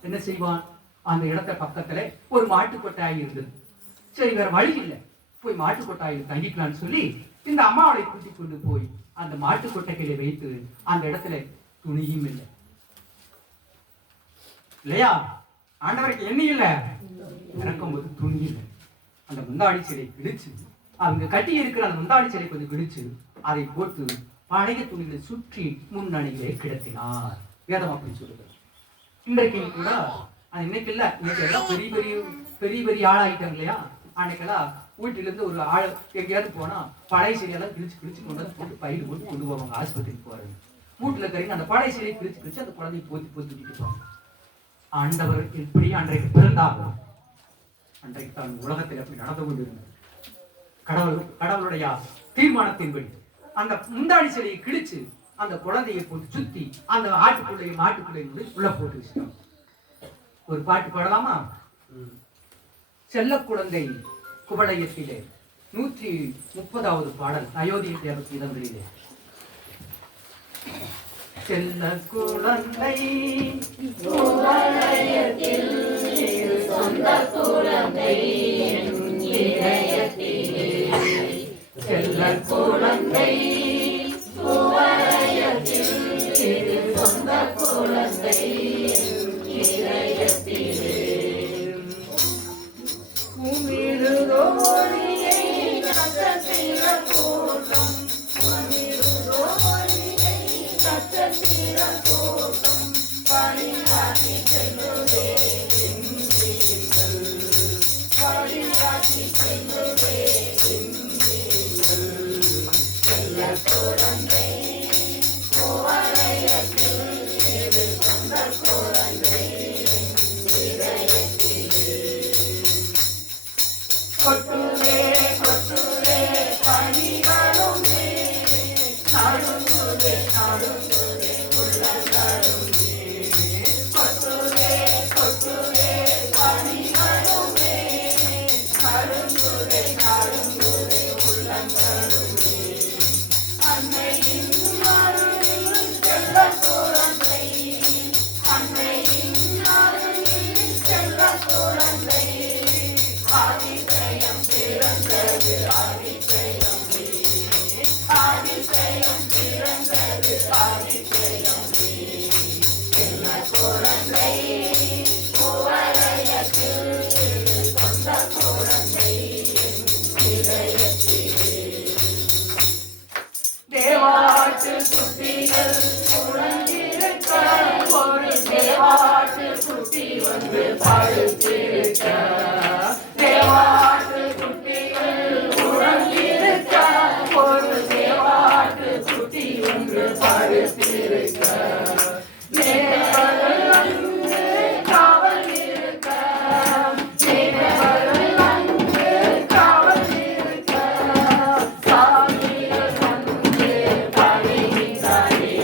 என்ன செய்வான்? அந்த இடத்த பக்கத்துல ஒரு மாட்டுக்கொட்டாய் இருந்தது. சரி, வேற வழி இல்லை, போய் மாட்டுக்கொட்டாயில் தங்கிக்கலான்னு சொல்லி இந்த அம்மாவளை கூட்டி கொண்டு போய் அந்த மாட்டுக்கொட்டைகளை வைத்து அந்த இடத்துல துணியும் இல்லை. இல்லையா? ஆண்டவருக்கு என்ன இல்லை? இறக்கும்போது துணி இல்லை. அந்த முந்தாடி சிலை கிழிச்சு, அவங்க கட்டி இருக்கிற அந்த முந்தாடி சிலை கொஞ்சம் கிழிச்சு அதை போட்டு பழைய துணிகளை சுற்றி முன்னணியிலே கிடத்தினார். வேதம் அப்படி சொல்லுது. இன்றைக்கு கூட அது இன்னைக்கு இல்ல, இன்னைக்கு எல்லாம் பெரிய பெரிய ஆளாயிட்டாங்க இல்லையா? அன்னைக்கெல்லாம் வீட்டில இருந்து ஒரு ஆள் எங்கேயாவது போனா பழைய சிலையெல்லாம் கிழிச்சு கொண்டு வந்து போட்டு பயிர் போட்டு கொண்டு போவாங்க ஆஸ்பத்திரிக்கு போறாங்க. வீட்டுல இருக்கிறீங்க அந்த பழைய சிலையை கிழிச்சு அந்த குழந்தைய போத்தி போவாங்க. ஆண்டவர் எப்படி அன்றைக்கு பிறந்தாங்க, அன்றைக்கு தான் உலகத்தில் அப்படி நடந்து கொண்டிருந்தது. கடவுளுடைய தீர்மானத்தின்படி அந்த முந்தாடி சிலையை கிழிச்சு அந்த குழந்தையை போட்டு சுத்தி அந்த மாட்டுக்குள்ளே உள்ள போட்டு வச்சுட்டாங்க. ஒரு பாட்டு பாடலாமா? செல்ல குழந்தை குவளையத்திலே 130வது பாடல், அயோத்திய தேவ கீதங்களிலே. செல்ல குழந்தை குவளையத்தில் சொந்த குழந்தை செல்ல குழந்தை குவளையத்தில் சொந்த குழந்தை நாடும் உள்ளங்காடும் தேவாட்டு குட்டிகள் உறங்கிருக்க ஒரு தேவாட்டு குட்டி வந்து படுத்திருக்க தேவாட்டு குட்டிகள் உறங்கிருக்க ஒரு தேவாட்டு குட்டி வந்து படுத்திருக்க தேவர்கள் வந்து காவல் இருக்க தேவர்கள் வந்து காவல் இருக்க சாமிகள் வந்து பணிகின்றாரே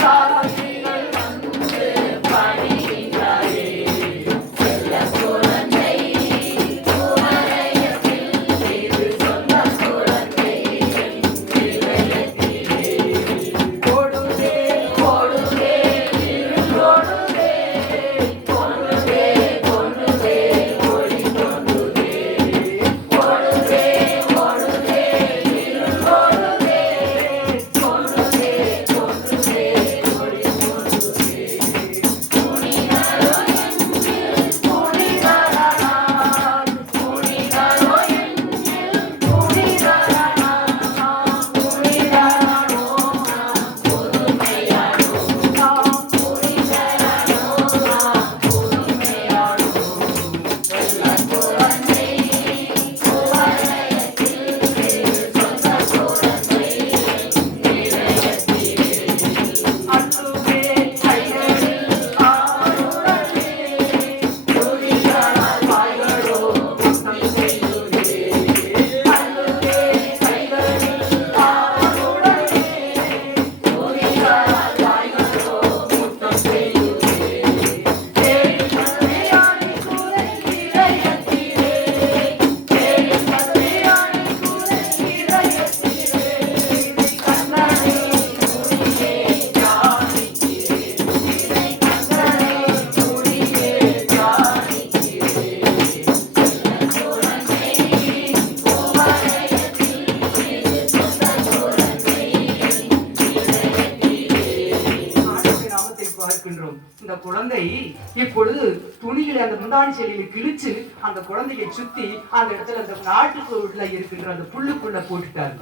சாமிகள் வந்து பணிகின்றாரே செல்ல குழந்தை குமரையத்தில் இது சொந்த குழந்தை இதயத்திலே ஓடுதே ஓடுதே இருளோடுதே கொண்டுதே கொண்டுதே ஒளி கொண்டுதே ஓடுதே ஓடுதே இருளோடுதே கொண்டுதே கொண்டுதே ஒளி கொண்டுதே துணிகளோ என்கில் துணிதரனான் துணிகளோ என்கில் துணிதரனான் துணிதரனோ நாம் பொறுமையானோ நாம் துணிதரனோ நாம் பொறுமையானோ செல்ல குழந்தை குவளையத்தில் சொந்த குழந்தை இதயத்திலே அள்ளுவே கைகளில் ஆளுடனே துணிகளால் வாய்களோ முத்தம் செய்யுதே அள்ளுவே கைகளில் ஆளுடனே துணிகளால் வாய்களோ முத்தம் செய்யுதே தேடி கதையாடி குறை இதயத்திலே தேடி கதையாடி குறை இதயத்திலே கண்ணனை துணியே தியானிக்கிறேன் இதை கண்ணனை துணியே தியானிக்கிறேன் குழந்தை குமரையத்தில் இது சொந்த குழந்தை ஆண்டவருடைய நாமத்தை பார்க்கின்றோம். இந்த குழந்தை இப்பொழுது துணிகளை அந்த முந்தாணி செடியை கிழிச்சு அந்த குழந்தையை சுத்தி அந்த இடத்துல அந்த நாட்டுக்கு உள்ள இருக்கின்ற அந்த புல்லுக்குள்ள போட்டுட்டாங்க,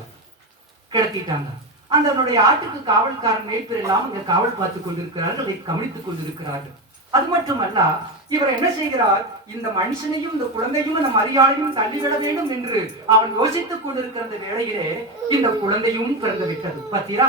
கிடத்திட்டாங்க. அந்த ஆட்டுக்கு காவல்காரன் மேய்ப்பர் எல்லாம் இங்க காவல் பார்த்துக் கொண்டிருக்கிறார்கள், அதை கவனித்துக் கொண்டிருக்கிறார்கள். அது மட்டுமல்ல, இவர் என்ன செய்கிறார், இந்த மனுஷனையும் இந்த குழந்தையும் இந்த மரியாதையும் தள்ளிவிட வேண்டும் என்று அவன் யோசித்துக் கொண்டிருக்கிற அந்த வேளையிலே இந்த குழந்தையும் பிறந்து விட்டது. பார்த்தீரா,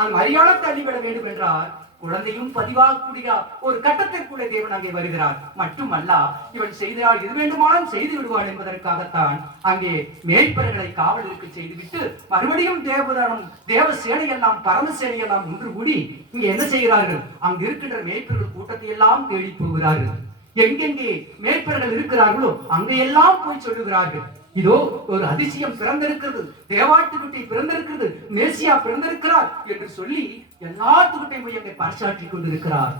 அந்த மரியாதை தள்ளிவிட வேண்டும் என்றார். குழந்தையும் பதிவாகக்கூடிய ஒரு கட்டத்திற்குள்ளே தேவன் அங்கே வருகிறார். மட்டுமல்ல, இவன் செய்தால் இது வேண்டுமானாலும் செய்து விடுவான் என்பதற்காகத்தான் அங்கே மேய்ப்பர்களை காவலுக்கு செய்துவிட்டு மறுபடியும் தேவதானம் தேவ சேனையெல்லாம் பரம சேனையெல்லாம் ஒன்று கூடி இங்கே என்ன செய்கிறார்கள், அங்கு இருக்கின்ற மேய்ப்பர்கள் கூட்டத்தை எல்லாம் தேடி போகிறார்கள். எங்கெங்கே மேய்ப்பர்கள் இருக்கிறார்களோ அங்கெல்லாம் போய் சொல்லுகிறார்கள், இதோ ஒரு அதிசயம் பிறந்திருக்கிறது, தேவாட்டுக்குட்டி பிறந்திருக்கிறது, மேசியா பிறந்திருக்கிறார் என்று சொல்லி எல்லாத்துக்கிட்டையும் போய் அங்கே பறைசாற்றிக் கொண்டிருக்கிறார்.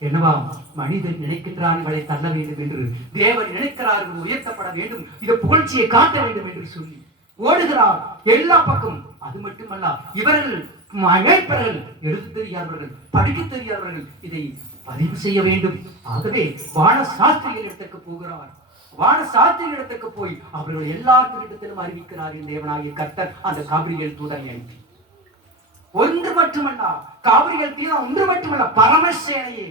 என்னவாம், மனிதன் நினைக்கின்றான் இவளை தள்ள வேண்டும் என்று, தேவன் நினைக்கிறார்கள் உயர்த்தப்பட வேண்டும், இதை புகழ்ச்சியை காட்ட வேண்டும் என்று சொல்லி ஓடுகிறார் எல்லா பக்கம். அது மட்டுமல்ல, இவர்கள் மேய்ப்பர்கள் எழுத தெரியாதவர்கள், படிக்க தெரியாதவர்கள், இதை பதிவு செய்ய வேண்டும். ஆகவே வான சாஸ்திரிகளிடத்துக்கு போகிறார். வான சாஸ்திரிகளிடத்துக்கு போய் அவர்கள் எல்லாத்திலும் அறிவிக்கிறார் தேவனாகிய கர்த்தர் அந்த காபிரியல் தூதனை அனுப்பி. ஒன்று மட்டுமல்ல, காபிரியல் தூதன் ஒன்று மட்டுமல்ல, பரமசேனையே,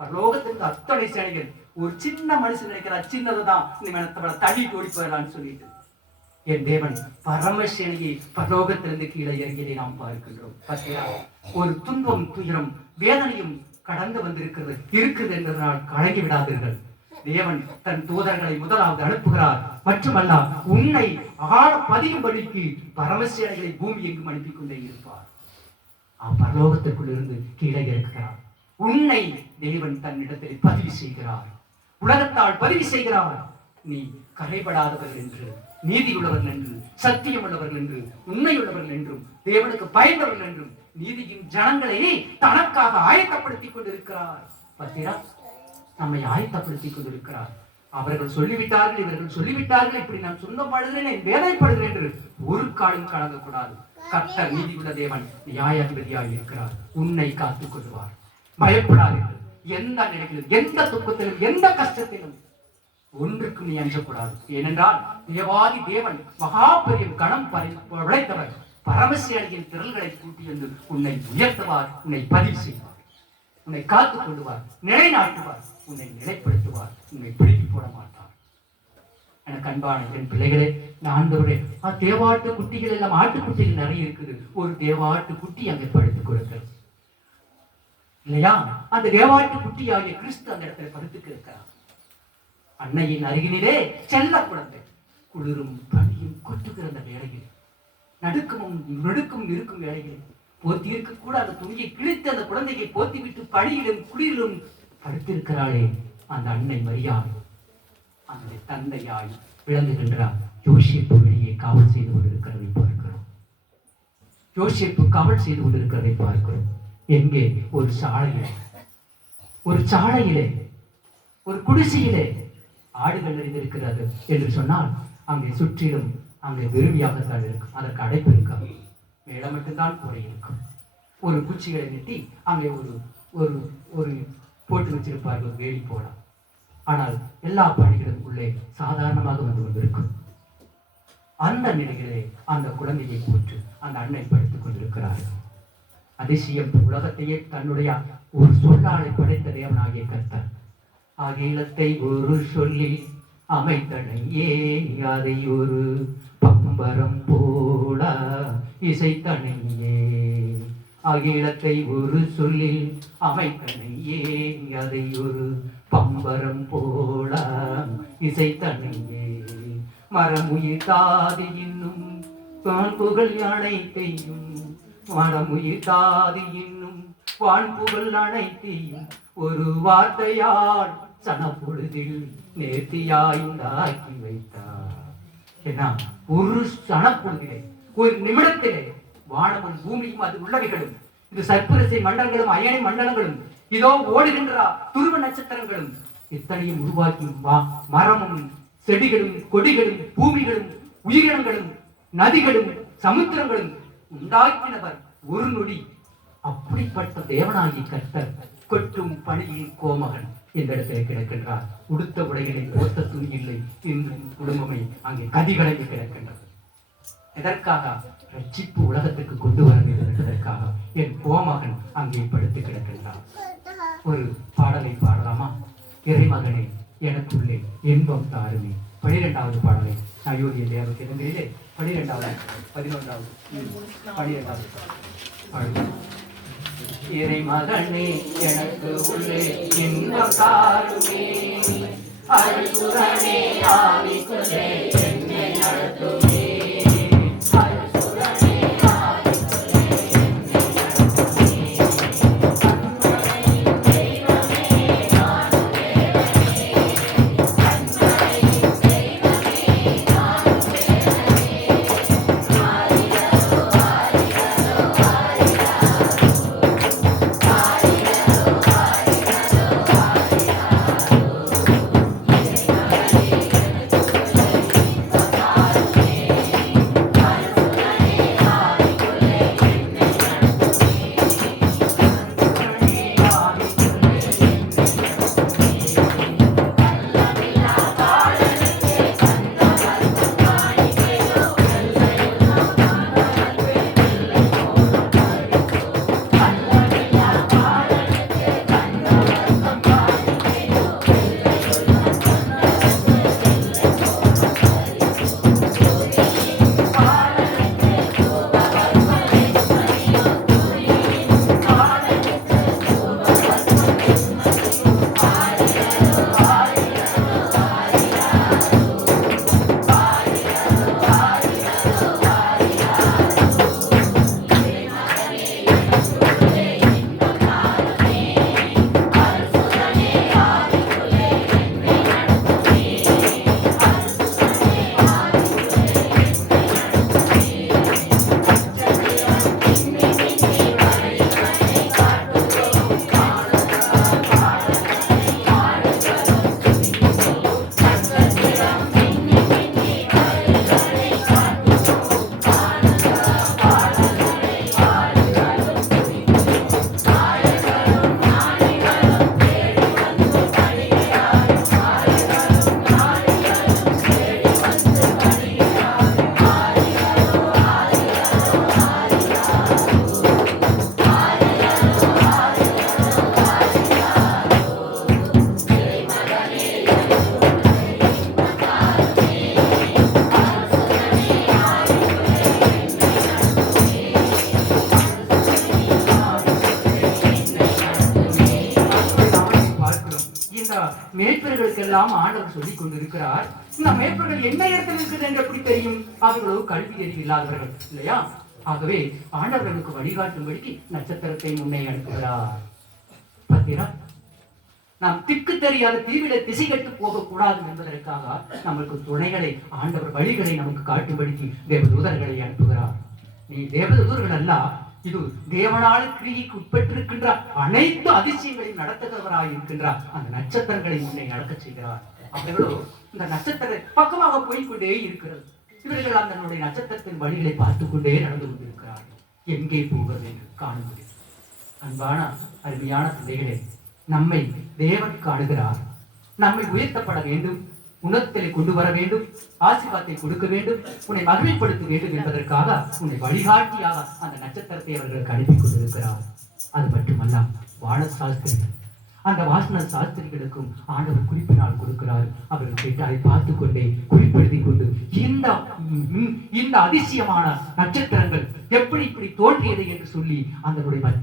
பரலோகத்திற்கு அத்தனை சேனைகள். ஒரு சின்ன மனுஷன் நினைக்கிறார், சின்னதுதான் இந்த தள்ளி ஓடி போயிடலான்னு சொல்லிட்டு என் தேவன் பரமசேனையை பரலோகத்திலிருந்து கீழே இறங்கியதை நாம் பார்க்கின்றோம். பார்த்தீங்களா, ஒரு துன்பம் துயரம் வேதனையும் கடந்து வந்திருக்கிறது இருக்குது என்பதனால் கலங்கி விடாதீர்கள். தேவன் தன் தூதர்களை முதலாவது அனுப்புகிறார். மட்டுமல்ல, உன்னை ஆழ பதியும்படிக்கு பரமசேனைகளை பூமி எங்கும் அனுப்பிக் கொண்டே இருப்பார். பரலோகத்திற்குள் இருந்து கீழே இருக்கிறார். உன்னை தேவன் தன்னிடத்தில் பதிவு செய்கிறார், உலகத்தால் பதிவு செய்கிறார். நீ கரைபடாதவர்கள் என்று, நீதியுள்ளவர்கள் என்று, சத்தியம் உள்ளவர்கள் என்று, உண்மையுள்ளவர்கள் என்றும், தேவனுக்கு பயந்தவர்கள் என்றும் நீதியின் ஜனங்களை தனக்காக ஆயத்தப்படுத்திக் கொண்டிருக்கிறார். பார்த்தீரா, நம்மை ஆயத்தப்படுத்திக் கொண்டிருக்கிறார். அவர்கள் சொல்லிவிட்டார்கள், இவர்கள் சொல்லிவிட்டார்கள், இப்படி நான் சொன்னப்படுகிறேன், வேதனைப்படுகிறேன் என்று ஒரு காலம் கலங்கக்கூடாது. கர்த்தர் நீதி உள்ள தேவன், நியாயாதிபதியாக இருக்கிறார். உன்னை காத்துக் கொள்வார். பயப்படாதீர்கள். எந்த நிலையிலும், எந்த துக்கத்திலும், எந்த கஷ்டத்திலும் ஒன்றுக்கும் நீ அஞ்சக்கூடாது. ஏனென்றால் தேவாதி தேவன் மகா பெரிய கணம் உழைத்தவர். பரமசியாளியின் திரள்களை கூட்டி வந்து உன்னை உயர்த்துவார், உன்னை பதிவு செய்வார், உன்னை காத்துக் கொள்வார், நிலைநாட்டுவார், உன்னை நிலைப்படுத்துவார், உன்னை பிடித்து போட மாட்டார். எனக்கு அன்பான என் பிள்ளைகளே, ஆண்டவரே, தேவாட்டு குட்டிகள் எல்லாம் ஆட்டுக்குட்டிகள் நிறைய இருக்குது. ஒரு தேவாட்டு குட்டி அங்கே படுத்துக் கொடுக்கிறது இல்லையா? அந்த தேவாட்டு குட்டி ஆகிய கிறிஸ்து அந்த இடத்துல படுத்துக்கு இருக்கிறார். அன்னையின் அருகினிலே செல்ல குழந்தை குளிரும் பனியும் கொட்டுகிற அந்த வேளையில், நடுக்கும் இருக்கும் வேளையில் போத்தி இருக்க கூட அந்த துணியை கிழித்து அந்த குழந்தையை போத்தி விட்டு பனியிலும் குளிரிலும் படுத்திருக்கிறாளே அந்த அன்னை மரியாள் அந்த தந்தையாய் விளங்குகின்றார். யோசேப்பு வெளியே காவல் செய்து கொண்டிருக்கிறதை பார்க்கிறோம். யோசேப்பு காவல் செய்து கொண்டிருக்கிறதை பார்க்கிறோம். எங்கே? ஒரு சாலையிலே ஒரு குடிசையிலே ஆடுகள் நிறைந்திருக்கிறது என்று சொன்னால் அங்கே சுற்றிலும் அங்கே வெறுமையாகத்தான் இருக்கும். அதற்கு அடைப்பு இருக்காது. மேல மட்டும்தான் கூரை இருக்கும். ஒரு குச்சிகளை நெட்டி அங்கே ஒரு ஒரு போட்டு வச்சிருப்பார்கள், வேலி போல. ஆனால் எல்லா பணிகளும் உள்ளே சாதாரணமாக வந்து கொண்டிருக்கும். அந்த நிலையிலே அந்த குழந்தையை போட்டு அந்த அன்னை படுத்துக் கொண்டிருக்கிறார்கள். அதிசயம், உலகத்தையே தன்னுடைய ஒரு சொல்லாலை படைத்த தேவனாகிய கர்த்தர் அகிலத்தை ஒரு சொல்லி அமைத்தனையே, அதை ஒரு பம்பரம் போல இசைத்தனையே. அகிலத்தை ஒரு சொல்லில் அமைத்தனையே, அதை ஒரு பம்பரம் போல இசைத்தனையே. மரமுயிர் தாதி இன்னும் வான்புகள் அனைத்தையும், மரமுயிர் தாதி இன்னும் வான்புகள் அனைத்தையும் ஒரு வார்த்தையால் சனப்பொழுதில் நேர்த்தியாய்ந்தாக்கி வைத்தார். ஏன்னா ஒரு சனப்பொழுதிலே, ஒரு நிமிடத்திலே வானமும் பூமியும் அது உள்ளவைகளும், இது சர்ப்பரசை மண்டலங்களும் அயனி மண்டலங்களும், இதோ ஓடுகின்ற துருவ நட்சத்திரங்களும் இத்தனையும் உருவாக்கி மரமும் செடிகளும் கொடிகளும் பூமிகளும் உயிரினங்களும் நதிகளும் சமுத்திரங்களும் உண்டாக்கினவர் ஒரு நொடி. அப்படிப்பட்ட தேவனாகி கர்த்தர் கொட்டும் பணியில் கோமகன் இந்த இடத்தில் கிடக்கின்றார். உடுத்த உடைகளை போர்த்த துணி இல்லை என்று குடும்பமே அங்கே கதிகலங்கி கிடக்கின்றது. எதற்காக? ரட்சிப்பு உலகத்துக்கு கொண்டு வர என்பதற்காக என் கோமகன் அங்கே படுத்து கிடக்கின்றார். ஒரு பாடலை பாடலாமா? இறைமகனே எனக்குள்ளே இன்பம் தாருமே. 12வது பாடலை அயோத்திய தேவருக்கு இருந்ததிலே 12வது 11வது 12வது பாடல். இறைமகனே எனக்கு உள்ளே இன்பம் தாருமே, அருசுரனே ஆவிக்குள்ளே என்னை நடத்துமே. என்றெல்லாம் ஆண்டவர் சொல்லிக் கொண்டிருக்கிறார். இந்த மேய்ப்பர்கள் என்ன இடத்தில் இருக்குது என்று எப்படி தெரியும்? அவர்களோ கல்வி அறிவு இல்லாதவர்கள் இல்லையா? ஆகவே ஆண்டவர்களுக்கு வழிகாட்டும்படிக்கு நட்சத்திரத்தை முன்னே அனுப்புகிறார். பார்த்தீரா, நாம் திக்கு தெரியாத தீவிர திசை கட்டு போகக்கூடாது என்பதற்காக நமக்கு துணைகளை ஆண்டவர் வழிகளை நமக்கு காட்டும்படிக்கு தேவதூதர்களை அனுப்புகிறார். நீ தேவதூதர்கள் அல்ல, இது தேவனால கிரியைக்கு உட்பட்டிருக்கின்ற அனைத்து அதிசயங்களையும் நடத்துகிறவராய் இருக்கின்றார். அந்த நட்சத்திரங்களை முன்னே நடக்க செய்கிறார். அவர்களோ இந்த நட்சத்திர பக்கமாக போய்கொண்டே இருக்கிறது. இவர்கள் அந்த நட்சத்திரத்தின் வழிகளை பார்த்துக் கொண்டே நடந்து கொண்டிருக்கிறார்கள். எங்கே போவது என்று காண முடியும். அன்பான அருமையான பிள்ளைகளே, நம்மை தேவன் காணுகிறார். நம்மை உயர்த்தப்பட வேண்டும், உன்னதத்திலே கொண்டு வர வேண்டும், ஆசீர்வாதத்தை கொடுக்க வேண்டும், உன்னை மகிமைப்படுத்த வேண்டும் என்பதற்காக உன்னை வழிகாட்டியாக அந்த நட்சத்திரத்தை அவர்களுக்கு அனுப்பி கொண்டிருக்கிறார். அது மட்டுமல்ல, வான சாஸ்திரிகள், அந்த வாசன சாஸ்திரிகளுக்கும் ஆண்டவர் குறிப்பினால் கொடுக்கிறார். அவர்கள் கேட்டு அதை பார்த்து கொண்டே குறிப்பெழுதி கொண்டு இந்த அதிசயமான நட்சத்திரங்கள் எப்படி இப்படி தோன்றியது என்று சொல்லி அந்த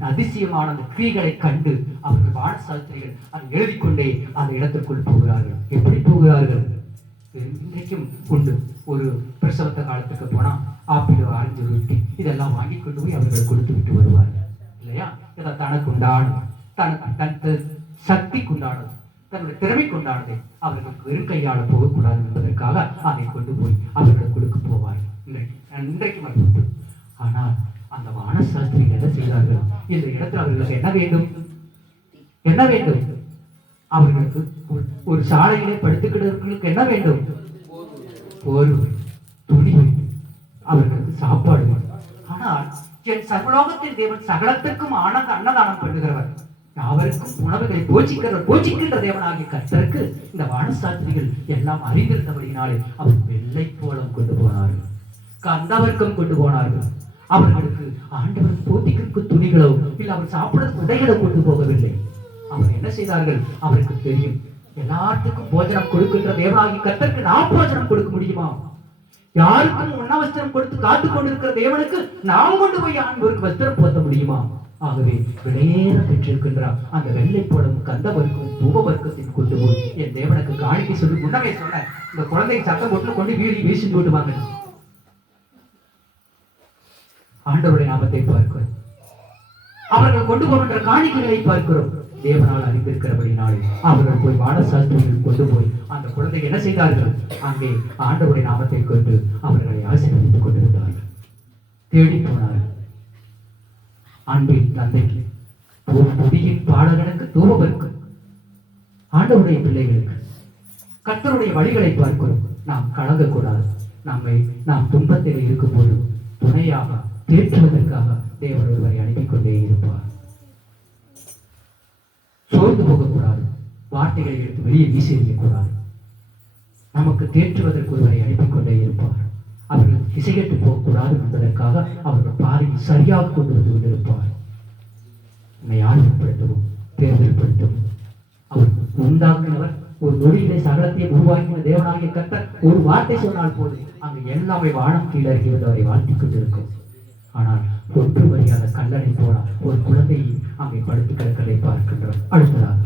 அதிசயமான அந்த கிரிகளை கண்டு அவர்கள் வான சாஸ்திரிகள் அதை எழுதிக்கொண்டே அந்த இடத்திற்குள் போகிறார்கள். எப்படி போகிறார்கள்? இன்றைக்கும் உண்டு. ஒரு பிரசவத்த காலத்துக்கு போனா ஆப்பிள், ஆரஞ்சு, ரொட்டி இதெல்லாம் வாங்கி கொண்டு போய் அவர்கள் கொடுத்து விட்டு வருவார்கள் இல்லையா? இதை தனக்கு உண்டான தனக்கு சக்தி கொண்டாடுது, தன்னுடைய திறமை கொண்டாடுதை அவர்களுக்கு வெறும் கையாள போகக்கூடாது என்பதற்காக அதை கொண்டு போய் அவர்களுக்கு கொடுக்க போவார். இன்றைக்கு மட்டும். ஆனால் அந்த வான சாஸ்திரிகள் என்ன செய்தார்கள்? இந்த இடத்துல அவர்களுக்கு என்ன வேண்டும்? என்ன வேண்டும்? அவர்களுக்கு ஒரு சாலையிலே படுத்துக்கிறவர்களுக்கு என்ன வேண்டும்? ஒரு துணி, அவர்களுக்கு சாப்பாடு வேண்டும். ஆனால் என் சர்வலோகத்தின் தேவன் சகலத்திற்கும் அன்னதானம் பண்ணுகிறவர், அவருக்கும் உணவுகளை போச்சிக்கின்ற தேவனாகிய கர்த்தருக்கு இந்த வானசாஸ்திரிகள் எல்லாம் அறிந்திருந்தபடினாலே அவர் வெள்ளை போலம் கொண்டு போனார்கள், கந்தவர்க்கம் கொண்டு போனார்கள். அவர்களுக்கு ஆண்டவர் போத்திக்கு துணிகளோ இல்லை அவர் சாப்பிட உடைகளை கொண்டு போகவில்லை. அவர் என்ன செய்தார்கள்? அவருக்கு தெரியும், எல்லாத்துக்கும் போஜனம் கொடுக்கின்ற தேவனாகிய கர்த்தருக்கு நான் போஜனம் கொடுக்க முடியுமா? யாருக்கும் உண்ணவஸ்திரம் கொடுத்து காத்துக் கொண்டிருக்கிற தேவனுக்கு நாம் கொண்டு போய் ஆண்டவருக்கு வஸ்திரம் போத்த முடியுமா? ஆகவே விலையேற பெற்றிருக்கின்றார் அந்த வெள்ளை போடும் கந்த வர்க்கம் தூப வர்க்கத்தின் கொண்டு போய் என் தேவனுக்கு காணிக்கை சொல்லி முன்னமே சொன்ன இந்த குழந்தைக்கு சத்தம் போட்டு கொண்டு வீசி போட்டு வாங்க. ஆண்டவருடைய நாமத்தை பார்க்கிறோம். அவர்கள் கொண்டு போகின்ற காணிக்கைகளை பார்க்கிறோம். தேவனால் அறிந்திருக்கிறபடினாலே அவர்கள் போய் வானசாஸ்திரிகள் கொண்டு போய் அந்த குழந்தை என்ன செய்தார்கள்? அங்கே ஆண்டவருடைய நாமத்தை கொண்டு அவர்களை ஆசீர்வதித்துக் கொண்டிருந்தார்கள். தேடி போனார்கள். அன்பின் தந்தைக்கு, புதியின் பாடகனுக்கு, தூபவருக்கு, ஆண்டவருடைய பிள்ளைகளுக்கு கர்த்தருடைய வழிகளை பார்க்கிறோம். நாம் கலங்கக்கூடாது. நாம் துன்பத்தில் இருக்கும் போது துணையாக தேற்றுவதற்காக தேவன் ஒருவரை அனுப்பிக் கொண்டே இருப்பார். சோர்ந்து போகக்கூடாது. வார்த்தைகளை எடுத்து வெளியே வீசி எறியக்கூடாது. நமக்கு தேற்றுவதற்கு ஒருவரை அனுப்பிக் கொண்டே இருப்பார். அவர்கள் திசைகட்டு போகக்கூடாது என்பதற்காக அவர்கள் பாதையை சரியாக கொண்டு வந்து கொண்டிருப்பார். உன்னை ஆழ்வுபடுத்தவும் தேர்தல்படுத்தவும் அவர் உண்டாக்கினவர். ஒரு நொடியிலே சகலத்தை உருவாக்கின தேவனாகிய கர்த்தர் ஒரு வார்த்தை சொன்னால் போது அங்கு எல்லாமே வானம் கீழறி வந்து அவரை வாழ்த்திக் கொண்டிருக்கும். ஆனால் ஒன்று வரியாத கல்லணை போல ஒரு குழந்தையை அங்கே படுத்து கிடக்கிறதை பார்க்கின்றோம். அடுத்ததாக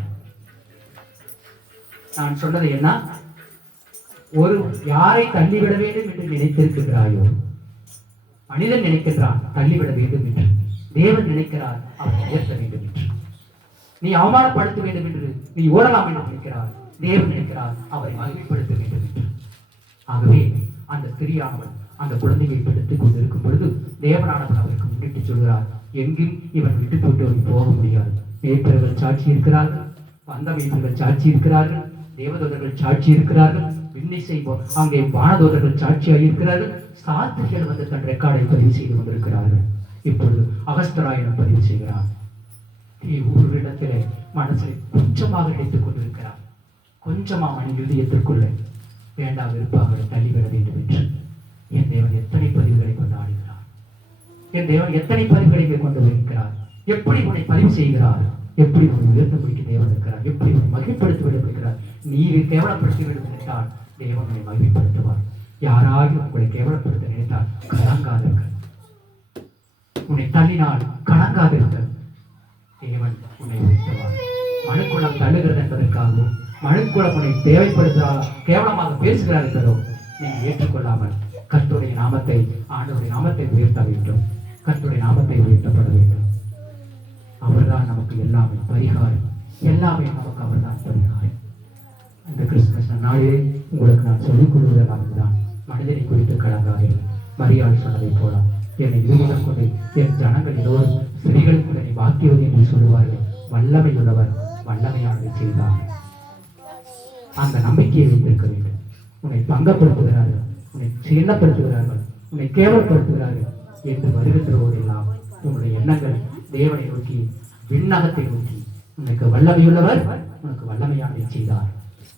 நான் சொன்னது என்ன? ஒரு யாரை தள்ளிவிட வேண்டும் என்று நினைத்திருக்கிறாயோ, மனிதன் நினைக்கின்றான் தள்ளிவிட வேண்டும் என்று, தேவன் நினைக்கிறார் அவரை உயர்த்த வேண்டும் என்று. நீ அவமானப்படுத்த வேண்டும் என்று நீ ஓடலாம் என்று நினைக்கிறார், தேவன் நினைக்கிறார் அவரை மகிமைப்படுத்த வேண்டும் என்று. ஆகவே அந்த ஸ்திரியானவள் அந்த குழந்தையை படுத்துக் கொண்டிருக்கும் பொழுது தேவனானவன் அவருக்கு முன்னிட்டு சொல்கிறார், எங்கும் இவன் விட்டு போட்டு போக முடியாது. மேய்ப்பர்கள் சாட்சி இருக்கிறார்கள், வந்த மேய்ப்பர்கள் சாட்சி இருக்கிறார்கள், தேவதூதர்கள் சாட்சி இருக்கிறார்கள், விண்ணை செய்வோம் அங்கே வானதூதர்கள் சாட்சியாக இருக்கிறார்கள், சாஸ்திரிகள் வந்து தன் ரெக்கார்டை பதிவு செய்து கொண்டிருக்கிறார்கள். இப்பொழுது அகஸ்தராயனம் பதிவு செய்கிறார். ஒரு இடத்திலே மனசில் கொஞ்சமாக நினைத்துக் கொண்டிருக்கிறார். கொஞ்சமா மனித இதயத்திற்குள்ள வேண்டாம் வெறுப்பாக தள்ளிவிட வேண்டும் என்று. என் தேவன் எத்தனை பதிவுகளை கொண்டு ஆடுகிறார், என் தேவன் எத்தனை பதிவுகளை கொண்டு வருகிறார், எப்படி உன்னை பதிவு செய்கிறார், எப்படி உன்னை உயர்த்த முடிக்க தேவன் இருக்கிறார், எப்படி உன்னை மகிழ்ப்படுத்த வேண்டும் இருக்கிறார். நீர் கேவலப்படுத்த வேண்டும் நினைத்தால் தேவன் உன்னை மகிழ்ப்படுத்துவார். யாராயும் உங்களை கேவலப்படுத்த நினைத்தால் கலங்காதீர்கள். உன்னை தள்ளினால் கலங்காதீர்கள். தேவன் உன்னை உயர்த்துவார். மனுக்குளம் தள்ளுகிறது என்பதற்காகவும் மனுக்குளம் உன்னை தேவைப்படுத்துகிறார், கேவலமாக பேசுகிறார் என்பதோ நீ ஏற்றுக்கொள்ளாமல் கர்த்தருடைய நாமத்தை, ஆண்டவருடைய நாமத்தை உயர்த்த வேண்டும். கர்த்தருடைய நாமத்தை உயர்த்தப்பட வேண்டும். அவர்தான் நமக்கு எல்லாமே பரிகாரம், எல்லாமே நமக்கு அவர்தான் பரிகாரம். இந்த கிறிஸ்துமஸ் நாளிலே உங்களுக்கு நான் சொல்லிக் கொள்வதற்காக தான் மனிதனை குறித்து கலங்காதீர்கள். மரியாள் சொன்னதை போல என்னை இருமுதல் கொண்டு என் ஜனங்கள் எல்லோரும் ஸ்திரீகளுக்கு என்னை வாக்கியவது என்று சொல்லுவார்கள். வல்லமை உள்ளவர் வல்லமையானதை செய்தார். அந்த நம்பிக்கையை வைத்திருக்க வேண்டும். உன்னை பங்கப்படுத்துகிறார்கள், உன்னை சின்னப்படுத்துகிறார்கள், உன்னை கேவலப்படுத்துகிறார்கள் என்று வருகின்ற போதெல்லாம் உன்னுடைய எண்ணங்கள் தேவனை நோக்கி, விண்ணகத்தை நோக்கி, உனக்கு வல்லமையுள்ளவர் உனக்கு வல்லமையானதை செய்தார்,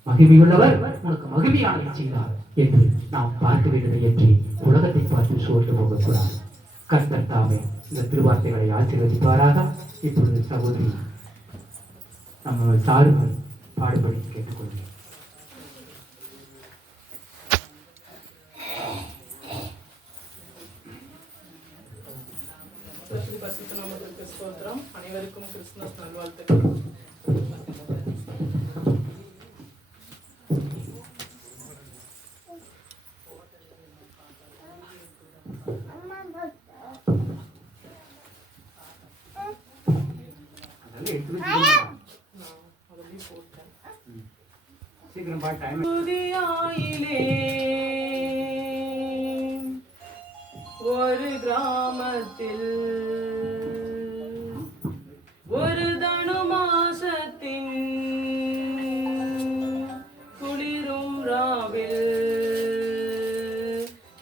மகிமையுள்ளவர் உனக்கு மகிமையானதை செய்தார் என்று நாம் பார்க்க வேண்டியதை ஏற்றி உலகத்தை பார்த்து சோர்ந்து போகக்கூடாது. கர்த்தர் தாமே இந்த திருவார்த்தைகளை ஆசீர்வதிப்பாராக. இப்பொழுது சகோதரி நம்ம சாருங்கள் பாடுபடி கேட்டுக்கொள்கிறேன். அனைவருக்கும் கிறிஸ்துமஸ் நல்வாழ்த்துக்கள். ஒரு கிராமத்தில் ஒரு தனுமாசத்தின் குளிரும் ராவில்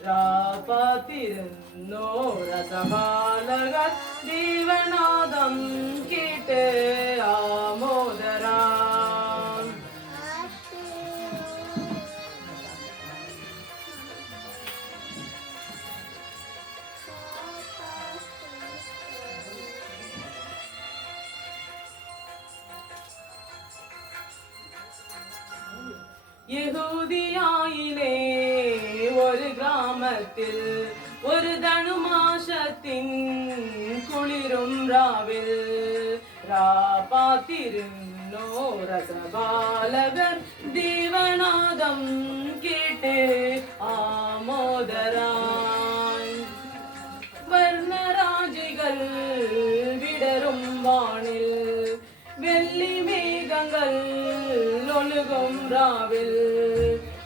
ராபாத்திருந்தோ ரசபாலகர் தீவநாதம் கேட்டு ஆமோதரா. யெகூதியாயிலே ஒரு கிராமத்தில் ஒரு தனுமாசத்தின் குளிரும் ராவில் ராபாத்திருந்தோ ரசபாலகர் தீவநாதம் கேட்டு ஆமோதராய். வர்ணராஜிகள் விடரும் வானில் வெள்ளி மேகங்கள் ஒழுகும் ராவில்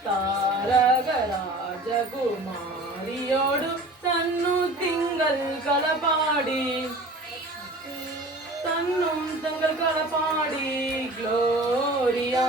தாரகராஜகுமாரியோடு தன்னு திங்கள் களபாடி தன்னும் தங்கள் களபாடி க்ளோரியா.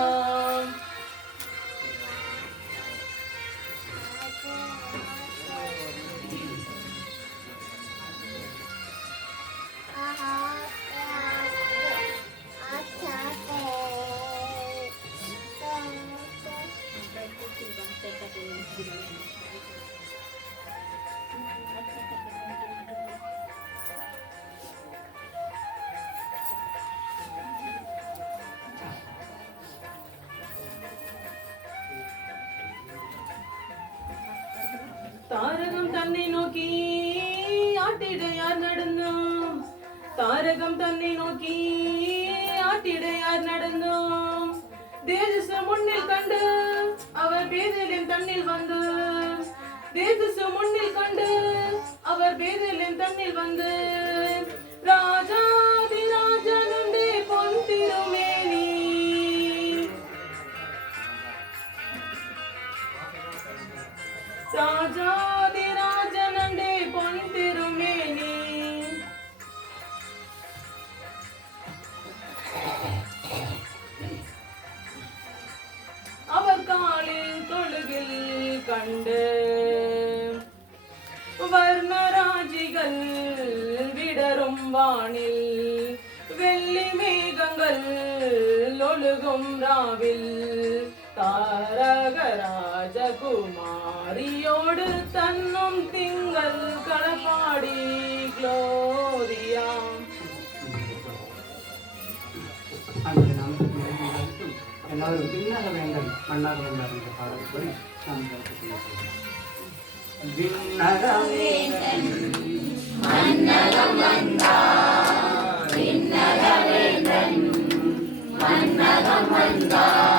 தாரகம் தன்னை நோக்கி ஆட்டிடையார் நடந்தோம், தாரகம் தன்னை நோக்கி ஆட்டிடையார் நடந்தோம். தேஜச முன்னில் கண்டு அவர் பேதலின் தன்னில் வந்து, தேஜச முன்னில் கண்டு அவர் பேதலின் தன்னில் வந்து, ராஜாதிராஜனுண்டே பொன் திருமேனி, ராஜாதிராஜனண்டே பொன் திருமேனி. அவர் காலில் தொழுகில் கண்டு வர்ணராஜிகள் விடரும் வானில் வெள்ளி மேகங்கள் ஒழுகும் ராவில் தாரகராஜகுமாரியோடு தன்னும் திங்கள் களப்பாடி க்ளோரியா. எல்லாரும் விண்ணக வேண்டும் மண்ணாக வேண்டாம் என்ற பாடல்படி விண்ணகம் மன்னகம் வந்தார், விண்ணக வேந்தன் மன்னகம் வந்தார்.